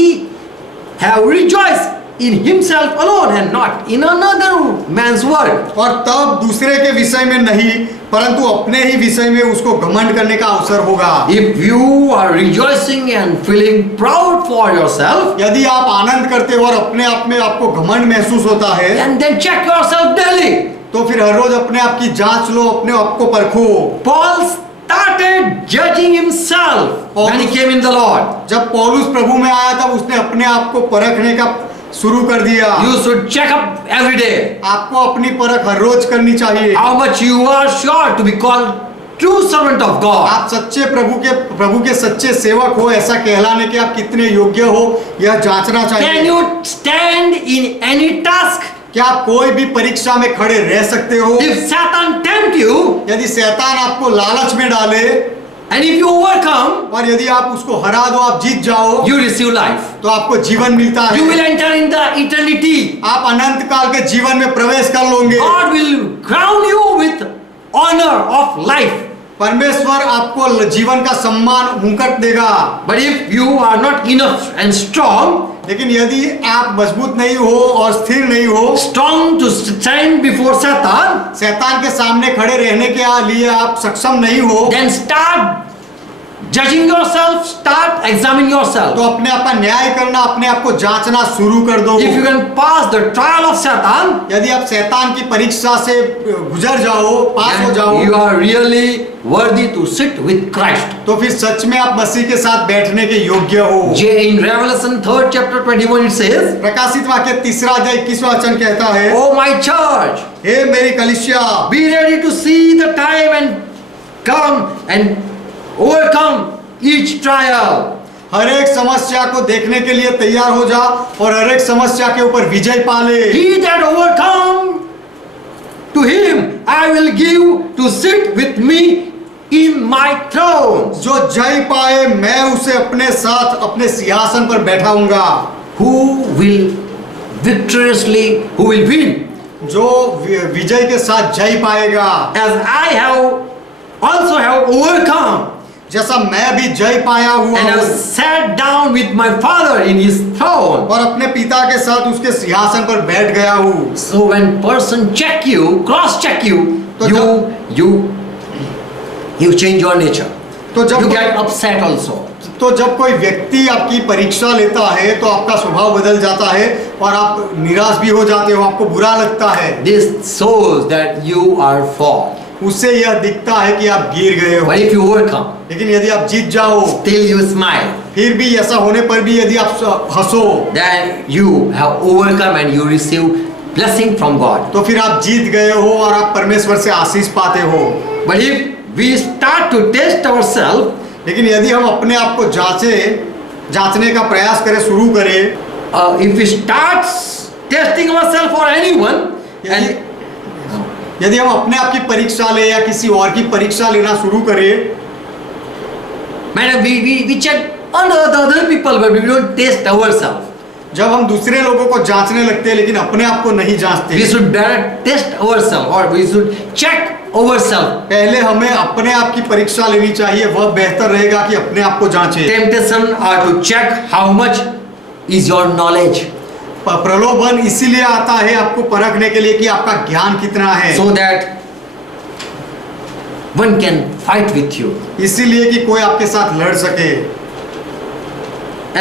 have rejoiced in himself alone and not in another man's work. और तब दूसरे के विषय में नहीं परंतु अपने ही विषय में उसको घमंड करने का अवसर होगा। If you are rejoicing and feeling proud for yourself, यदि आप आनंद करते हो और अपने आप में आपको घमंड महसूस होता है, and then check yourself daily. तो फिर हर रोज अपने आप की जांच लो, अपने आप को परखो। Paul started judging himself when he came in the Lord. जब पौलुस प्रभु में आया तब उसने अपने आप को परखने का शुरू कर दिया। You should check up every day. आपको अपनी परख हर रोज करनी चाहिए। How much you are sure to be called true servant of God. आप सच्चे प्रभु के सच्चे सेवक हो ऐसा कहलाने के आप कितने योग्य हो यह जांचना चाहिए। Can you stand in any task? क्या आप कोई भी परीक्षा में खड़े रह सकते हो? If Satan tempt you, यदि शैतान आपको लालच में डाले and if you overcome, और यदि आप उसको हरा दो, आप जीत जाओ, you receive life. तो आपको जीवन मिलता है। You will enter in the eternity. आप अनंत काल के जीवन में प्रवेश कर लोगे। God will crown you with honor of life. परमेश्वर आपको जीवन का सम्मान मुकुट देगा। But if you are not enough and strong, लेकिन यदि आप मजबूत नहीं हो और स्थिर नहीं हो, strong to stand before Satan, शैतान के सामने खड़े रहने के लिए आप सक्षम नहीं हो, then start judging yourself, start examining yourself. तो अपने आप का न्याय करना, अपने आप को जांचना शुरू कर दो। If you can pass the trial of Satan, यदि आप शैतान की परीक्षा से गुजर जाओ, पास हो जाओ, you are really worthy to sit with Christ. तो फिर सच में आप मसीह के साथ बैठने के योग्य हो। In Revelation 3rd chapter 21 it says, प्रकाशित वाक्य 3 अध्याय 21वां वचन कहता है, "Oh my church, हे मेरी कलीसिया, be ready to see the time and come and overcome each trial." हर एक समस्या को देखने के लिए तैयार हो जा और हर एक समस्या के ऊपर विजय पा ले। He that overcome, to him I will give to sit with me in my throne. जो जय पाए मैं उसे अपने साथ अपने सिंहासन पर बैठाऊंगा। Who will win? जो विजय के साथ जय पाएगा। As I have also overcome जैसा मैं भी जय पाया हुआ and I हूँ sat down with my Father in His throne. और अपने पिता के साथ उसके सिंहासन पर बैठ गया हूँ। So when person check you, cross check you, तो you change your nature. तो You जब get upset also. जब कोई व्यक्ति आपकी परीक्षा लेता है तो आपका स्वभाव बदल जाता है और आप निराश भी हो जाते हो, आपको बुरा लगता है। This shows that you are fall. उससे यह दिखता है कि आप गिर गए हो। But if you overcome, लेकिन यदि आप जीत जाओ, still you smile, फिर भी ऐसा होने पर भी यदि आप हंसो, then you have overcome and you receive blessing from God. तो फिर आप जीत गए हो और आप परमेश्वर से आशीष पाते हो। But if we start to test ourselves, लेकिन यदि हम अपने आप को जांचने का प्रयास करें, शुरू करें, if we start testing ourselves for anyone, and यदि हम अपने आप की परीक्षा ले या किसी और की परीक्षा लेना शुरू करें, man, we check on the other people, but we don't test ourselves. जब हम दूसरे लोगों को जांचने लगते हैं लेकिन अपने आप को नहीं जांचते, We should better test ourselves, or we should check ourselves. पहले हमें अपने आप की परीक्षा लेनी चाहिए। वह बेहतर रहेगा कि अपने आप को जांचें। Temptation are to check how much is your knowledge, प्रलोभन इसीलिए आता है आपको परखने के लिए कि आपका ज्ञान कितना है, so that one can fight with you. इसीलिए कि कोई आपके साथ लड़ सके।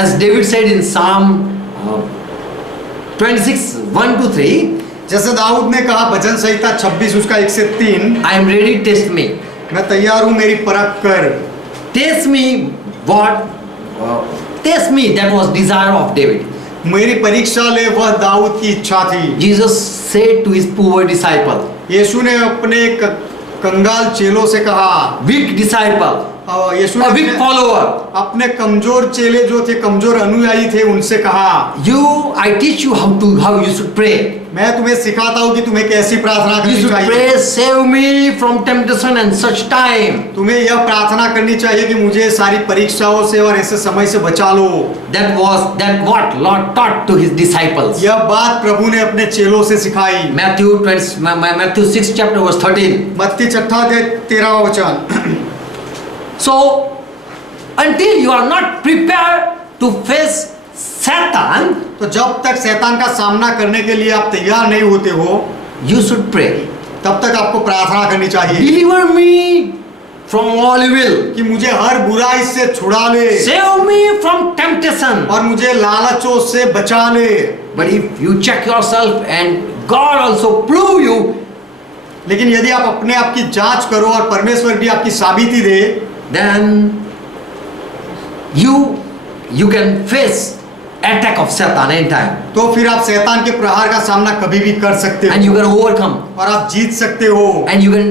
As David said in Psalm 26:1-3, जैसे दाऊद ने कहा भजन संहिता 26 उसका 1 से 3, I am ready, test me. मैं तैयार हूँ मेरी परख कर। Test me what? Test me, that was desire of David. मेरी परीक्षा ले, वह दाऊद की इच्छा थी। Jesus said to his poor disciple, यीशु ने अपने कंगाल चेलों से कहा, weak disciple, यीशु a ने weak follower, अपने कमजोर चेले जो थे, कमजोर अनुयायी थे, उनसे कहा, I teach you how you should pray. मैं तुम्हें सिखाता हूँ कि तुम्हें कैसी प्रार्थना You करनी should चाहिए। pray, save me from temptation and such time. तुम्हें यह प्रार्थना करनी चाहिए कि मुझे सारी परीक्षाओं से और ऐसे समय से बचा लो। That what Lord taught to his disciples. यह बात प्रभु ने अपने चेलों से सिखाई। Matthew 6 chapter verse 13. मत्ती 6:13 वचन। So until you are not prepared to face Satan, तो जब तक शैतान का सामना करने के लिए आप तैयार नहीं होते हो, you should pray. तब तक आपको प्रार्थना करनी चाहिए। Deliver me from all evil. कि मुझे हर बुराई से छुड़ा ले Save me from temptation. और मुझे लालचों से बचा ले। But if you check yourself and God also prove you, लेकिन यदि आप अपने आप की जांच करो और परमेश्वर भी आपकी साबिती दे, then you can face attack of Satan anytime, तो फिर आप शैतान के प्रहार का सामना कभी भी कर सकते and you हो can overcome, और आप जीत सकते हो। and you can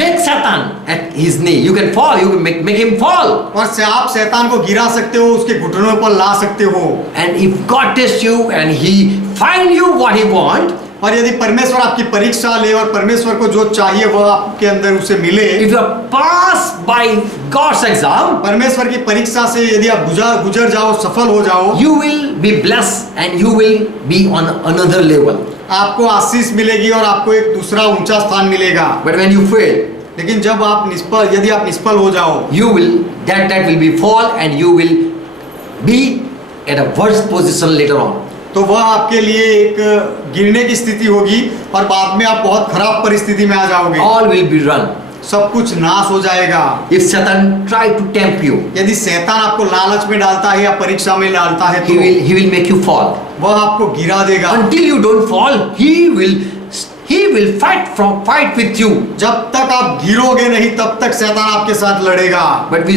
make Satan at his knee. You can fall. You can make him fall. और से आप शैतान को गिरा सकते हो, उसके घुटनों पर ला सकते हो। And if God tests you and He find you what He want, और यदि परमेश्वर आपकी परीक्षा ले और परमेश्वर को जो चाहिए वह आपके अंदर उसे मिले, if you are passed by God's exam, परमेश्वर की परीक्षा से यदि आप गुजर जाओ, सफल हो जाओ, you will be blessed and you will be on another level. आपको आशीष मिलेगी और आपको एक दूसरा ऊंचा स्थान मिलेगा। But when you fail, लेकिन जब आप यदि आप निष्फल हो जाओ, you will that will be fall and you will be at a worse position later on. तो वह आपके लिए एक गिरने की स्थिति होगी और बाद में आप बहुत खराब परिस्थिति में आ जाओगे। All will be run. सब कुछ नाश हो जाएगा। If Satan try to tempt you, यदि शैतान आपको लालच में डालता है या परीक्षा में डालता है तो he will make you fall. वह आपको गिरा देगा। Until you don't fall, he will fight with you. जब तक आप गिरोगे नहीं तब तक शैतान आपके साथ लड़ेगा। But we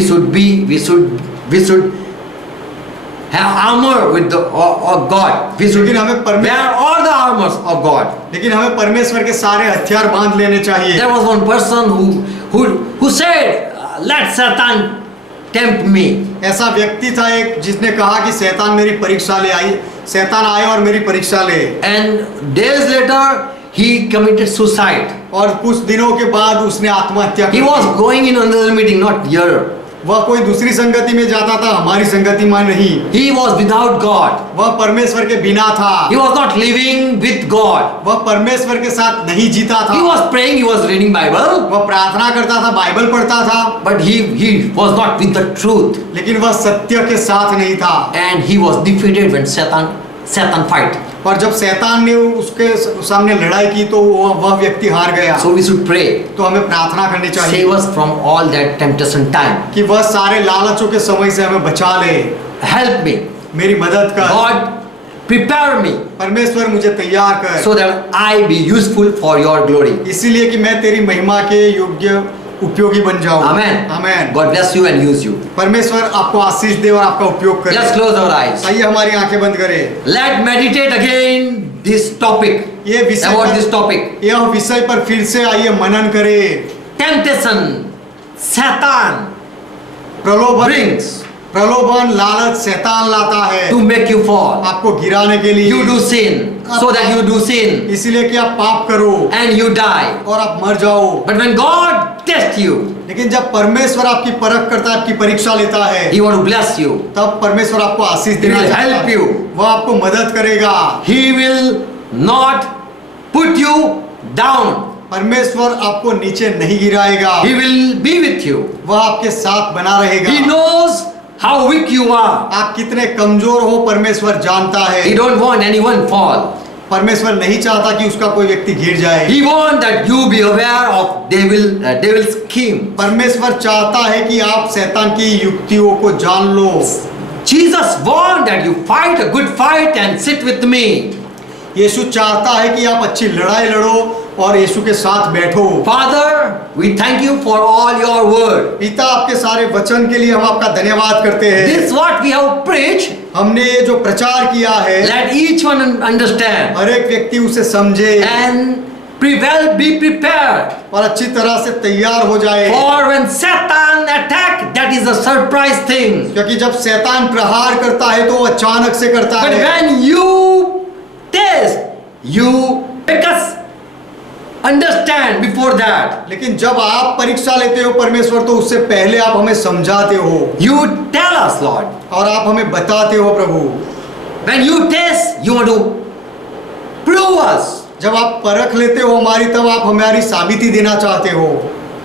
should have armor with the of God. We should लेकिन हमें wear all the armors of God. लेकिन हमें परमेश्वर के सारे हथियार बांध लेने चाहिए। There was one person who said, "Let Satan tempt me." ऐसा व्यक्ति था एक जिसने कहा कि शैतान मेरी परीक्षा ले आई, शैतान आए और मेरी परीक्षा ले। And days later he committed suicide. और कुछ दिनों के बाद उसने आत्महत्या He की। was going in another meeting, not here. वह कोई दूसरी संगति में जाता था, हमारी संगति में नहीं। He was without God. वह परमेश्वर के बिना था। He was not living with God. वह परमेश्वर के साथ नहीं जीता था। He was praying, he was reading Bible, वह प्रार्थना करता था, बाइबल पढ़ता था, but he was not with the truth. लेकिन वह सत्य के साथ नहीं था। And he was defeated when Satan fight. पर जब शैतान ने उसके सामने लड़ाई की तो वह व्यक्ति हार गया। So we should pray. तो हमें प्रार्थना करनी चाहिए Save us from all that temptation time. कि वह सारे लालचों के समय से हमें बचा ले। Help me. मेरी मदद कर। God, prepare me परमेश्वर मुझे तैयार कर, so that I be useful for your glory. इसीलिए कि मैं तेरी महिमा के योग्य उपयोगी बन जाऊं। Amen. Amen. God bless you and use you. परमेश्वर आपको आशीष दे और आपका उपयोग करे। Let's close our eyes. आइए हमारी आंखें बंद करें। Let meditate again this topic. ये विषय About पर, this topic. यह विषय पर फिर से आइए मनन करें। Temptation, Satan प्रलोभन लालच शैतान लाता है to make you fall. आपको गिराने के लिए। You do sin, so that you do sin इसीलिए कि आप पाप करो and you die. और आप मर जाओ। But when God tests you, लेकिन जब परमेश्वर आपकी परख करता है, आपकी परीक्षा लेता है, He want to bless you. तब परमेश्वर आपको आशीष He देना will चाहता help है। you. वह आपको मदद करेगा। He will not put you down. परमेश्वर आपको नीचे नहीं गिराएगा। He will be with you. वह आपके साथ बना रहेगा। He knows how weak you are. आप कितने कमजोर हो परमेश्वर जानता He है। don't want anyone fall. परमेश्वर नहीं चाहता कि उसका कोई व्यक्ति गिर जाए। He want that you be aware of devil's scheme. परमेश्वर चाहता है कि आप शैतान की युक्तियों को जान लो। Jesus want that you fight a good fight and sit with me. यीशु चाहता है कि आप अच्छी लड़ाई लड़ो और यीशु के साथ बैठो। Father, we thank you for all your word. पिता आपके सारे वचन के लिए हम आपका धन्यवाद करते हैं। This what we have preached. हमने ये जो प्रचार किया है, Let each one understand हर एक व्यक्ति उसे समझे and be prepared. और अच्छी तरह से तैयार हो जाए। For when Satan attack, that is a surprise thing. क्योंकि जब शैतान प्रहार करता है तो वो अचानक से करता But है। when you test, you make us understand before that. लेकिन जब आप परीक्षा लेते हो परमेश्वर, तो उससे पहले आप हमें समझाते हो You tell us, Lord. और आप हमें बताते हो प्रभु। When you test, you want to prove us. जब आप परख लेते हो हमारी, तब आप हमारी साबिती देना चाहते हो।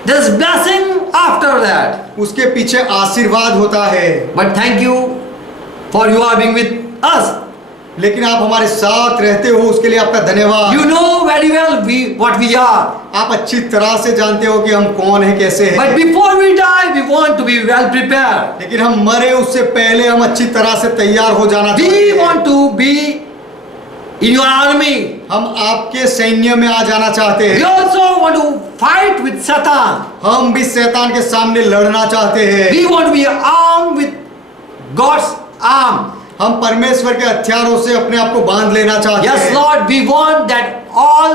There's blessing after that. उसके पीछे आशीर्वाद होता है। But thank you for you are being with us. लेकिन आप हमारे साथ रहते हो, उसके लिए आपका धन्यवाद। You know very well what we are. आप अच्छी तरह से जानते हो कि हम कौन हैं, कैसे हैं। But before we die, we want to be well prepared. लेकिन हम मरे उससे पहले हम अच्छी तरह से तैयार हो जाना चाहते We हैं। want to be in your army. हम आपके सैन्य में आ जाना चाहते We हैं। also want to fight with Satan. हम भी शैतान के सामने लड़ना चाहते हैं। We want to be armed with God's arm. हम परमेश्वर के हथियारों से अपने आप को बांध लेना चाहते Yes, हैं। Lord, we want that all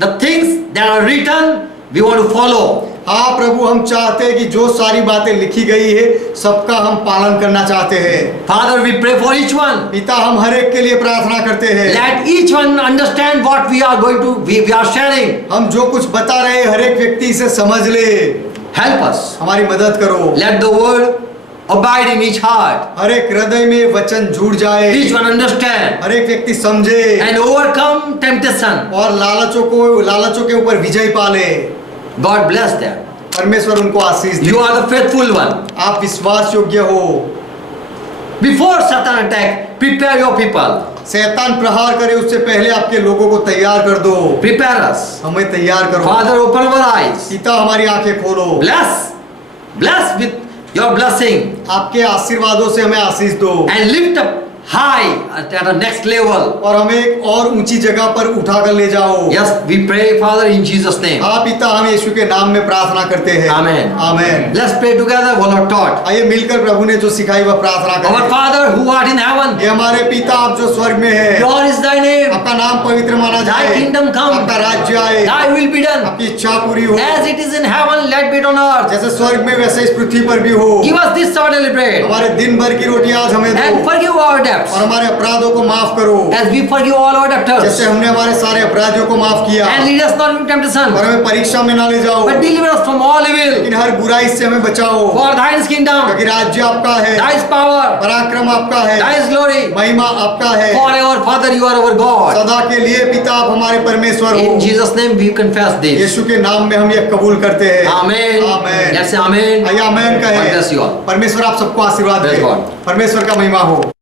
the things that are written, we want to follow. हाँ प्रभु, हम चाहते हैं कि जो सारी बातें लिखी गई है सबका हम पालन करना चाहते हैं। Father, we pray for each one. पिता, हम हर एक के लिए प्रार्थना करते हैं। Let each one understand what we are going to, we are sharing. हम जो कुछ बता रहे हैं हर एक व्यक्ति इसे समझ ले। Help us. हमारी मदद करो। Let the word abide in each heart. हर एक हृदय में वचन जुड़ जाए। Each one understand हर एक व्यक्ति समझे and overcome temptation. और लालचों के ऊपर विजय पाले। God bless them. परमेश्वर उनको आशीष दे। You are the faithful one. आप विश्वास योग्य हो। Before Satan attack, prepare your people. शैतान प्रहार करे उससे पहले आपके लोगों को तैयार कर दो। Prepare us. हमें तैयार करो। Father, open our eyes. पिता, हमारी आंखें खोलो। Bless with your blessing आपके आशीर्वादों से हमें आशीष दो and lift up high at a next level. और हमें एक और ऊंची जगह पर उठाकर ले जाओ। Yes, we pray, Father, in Jesus' name. हाँ पिता, हम यीशु के नाम में प्रार्थना करते हैं। Amen. Amen. Let's pray together what Lord taught. आइए मिलकर प्रभु ने जो सिखाई वह प्रार्थना Our करें। Father who art in heaven, ये हमारे पिता, आप जो स्वर्ग में है, Lord is thy name. आपका नाम पवित्र माना Thy जाए। kingdom come. आपका राज्य आए। Thy will be done. आपकी इच्छा पूरी हो। As it is in heaven, let be it on earth. जैसे स्वर्ग में वैसे इस पृथ्वी पर भी हो। Give us this our daily bread. हमारे दिन भर की रोटी आज हमें दो And forgive our debt. debts. और हमारे अपराधों को माफ करो, As we forgive all our debtors. जैसे हमने हमारे सारे अपराधियों को माफ किया। And lead us not into temptation, और हमें परीक्षा में ना ले जाओ, but deliver us from all evil. लेकिन हर बुराई से हमें बचाओ, For thine is kingdom, क्योंकि राज्य आपका है, thy is power, पराक्रम आपका है, thy is glory. महिमा आपका है, Forever, Father, you are our God. सदा के लिए पिता आप हमारे परमेश्वर हो। In Jesus' name we confess this. यीशु के नाम में हम ये कबूल करते हैं। Amen. Amen. Let's say amen. आइए आमेन God bless you कहें। all. परमेश्वर आप सबको आशीर्वाद Praise दे। God. परमेश्वर का महिमा हो।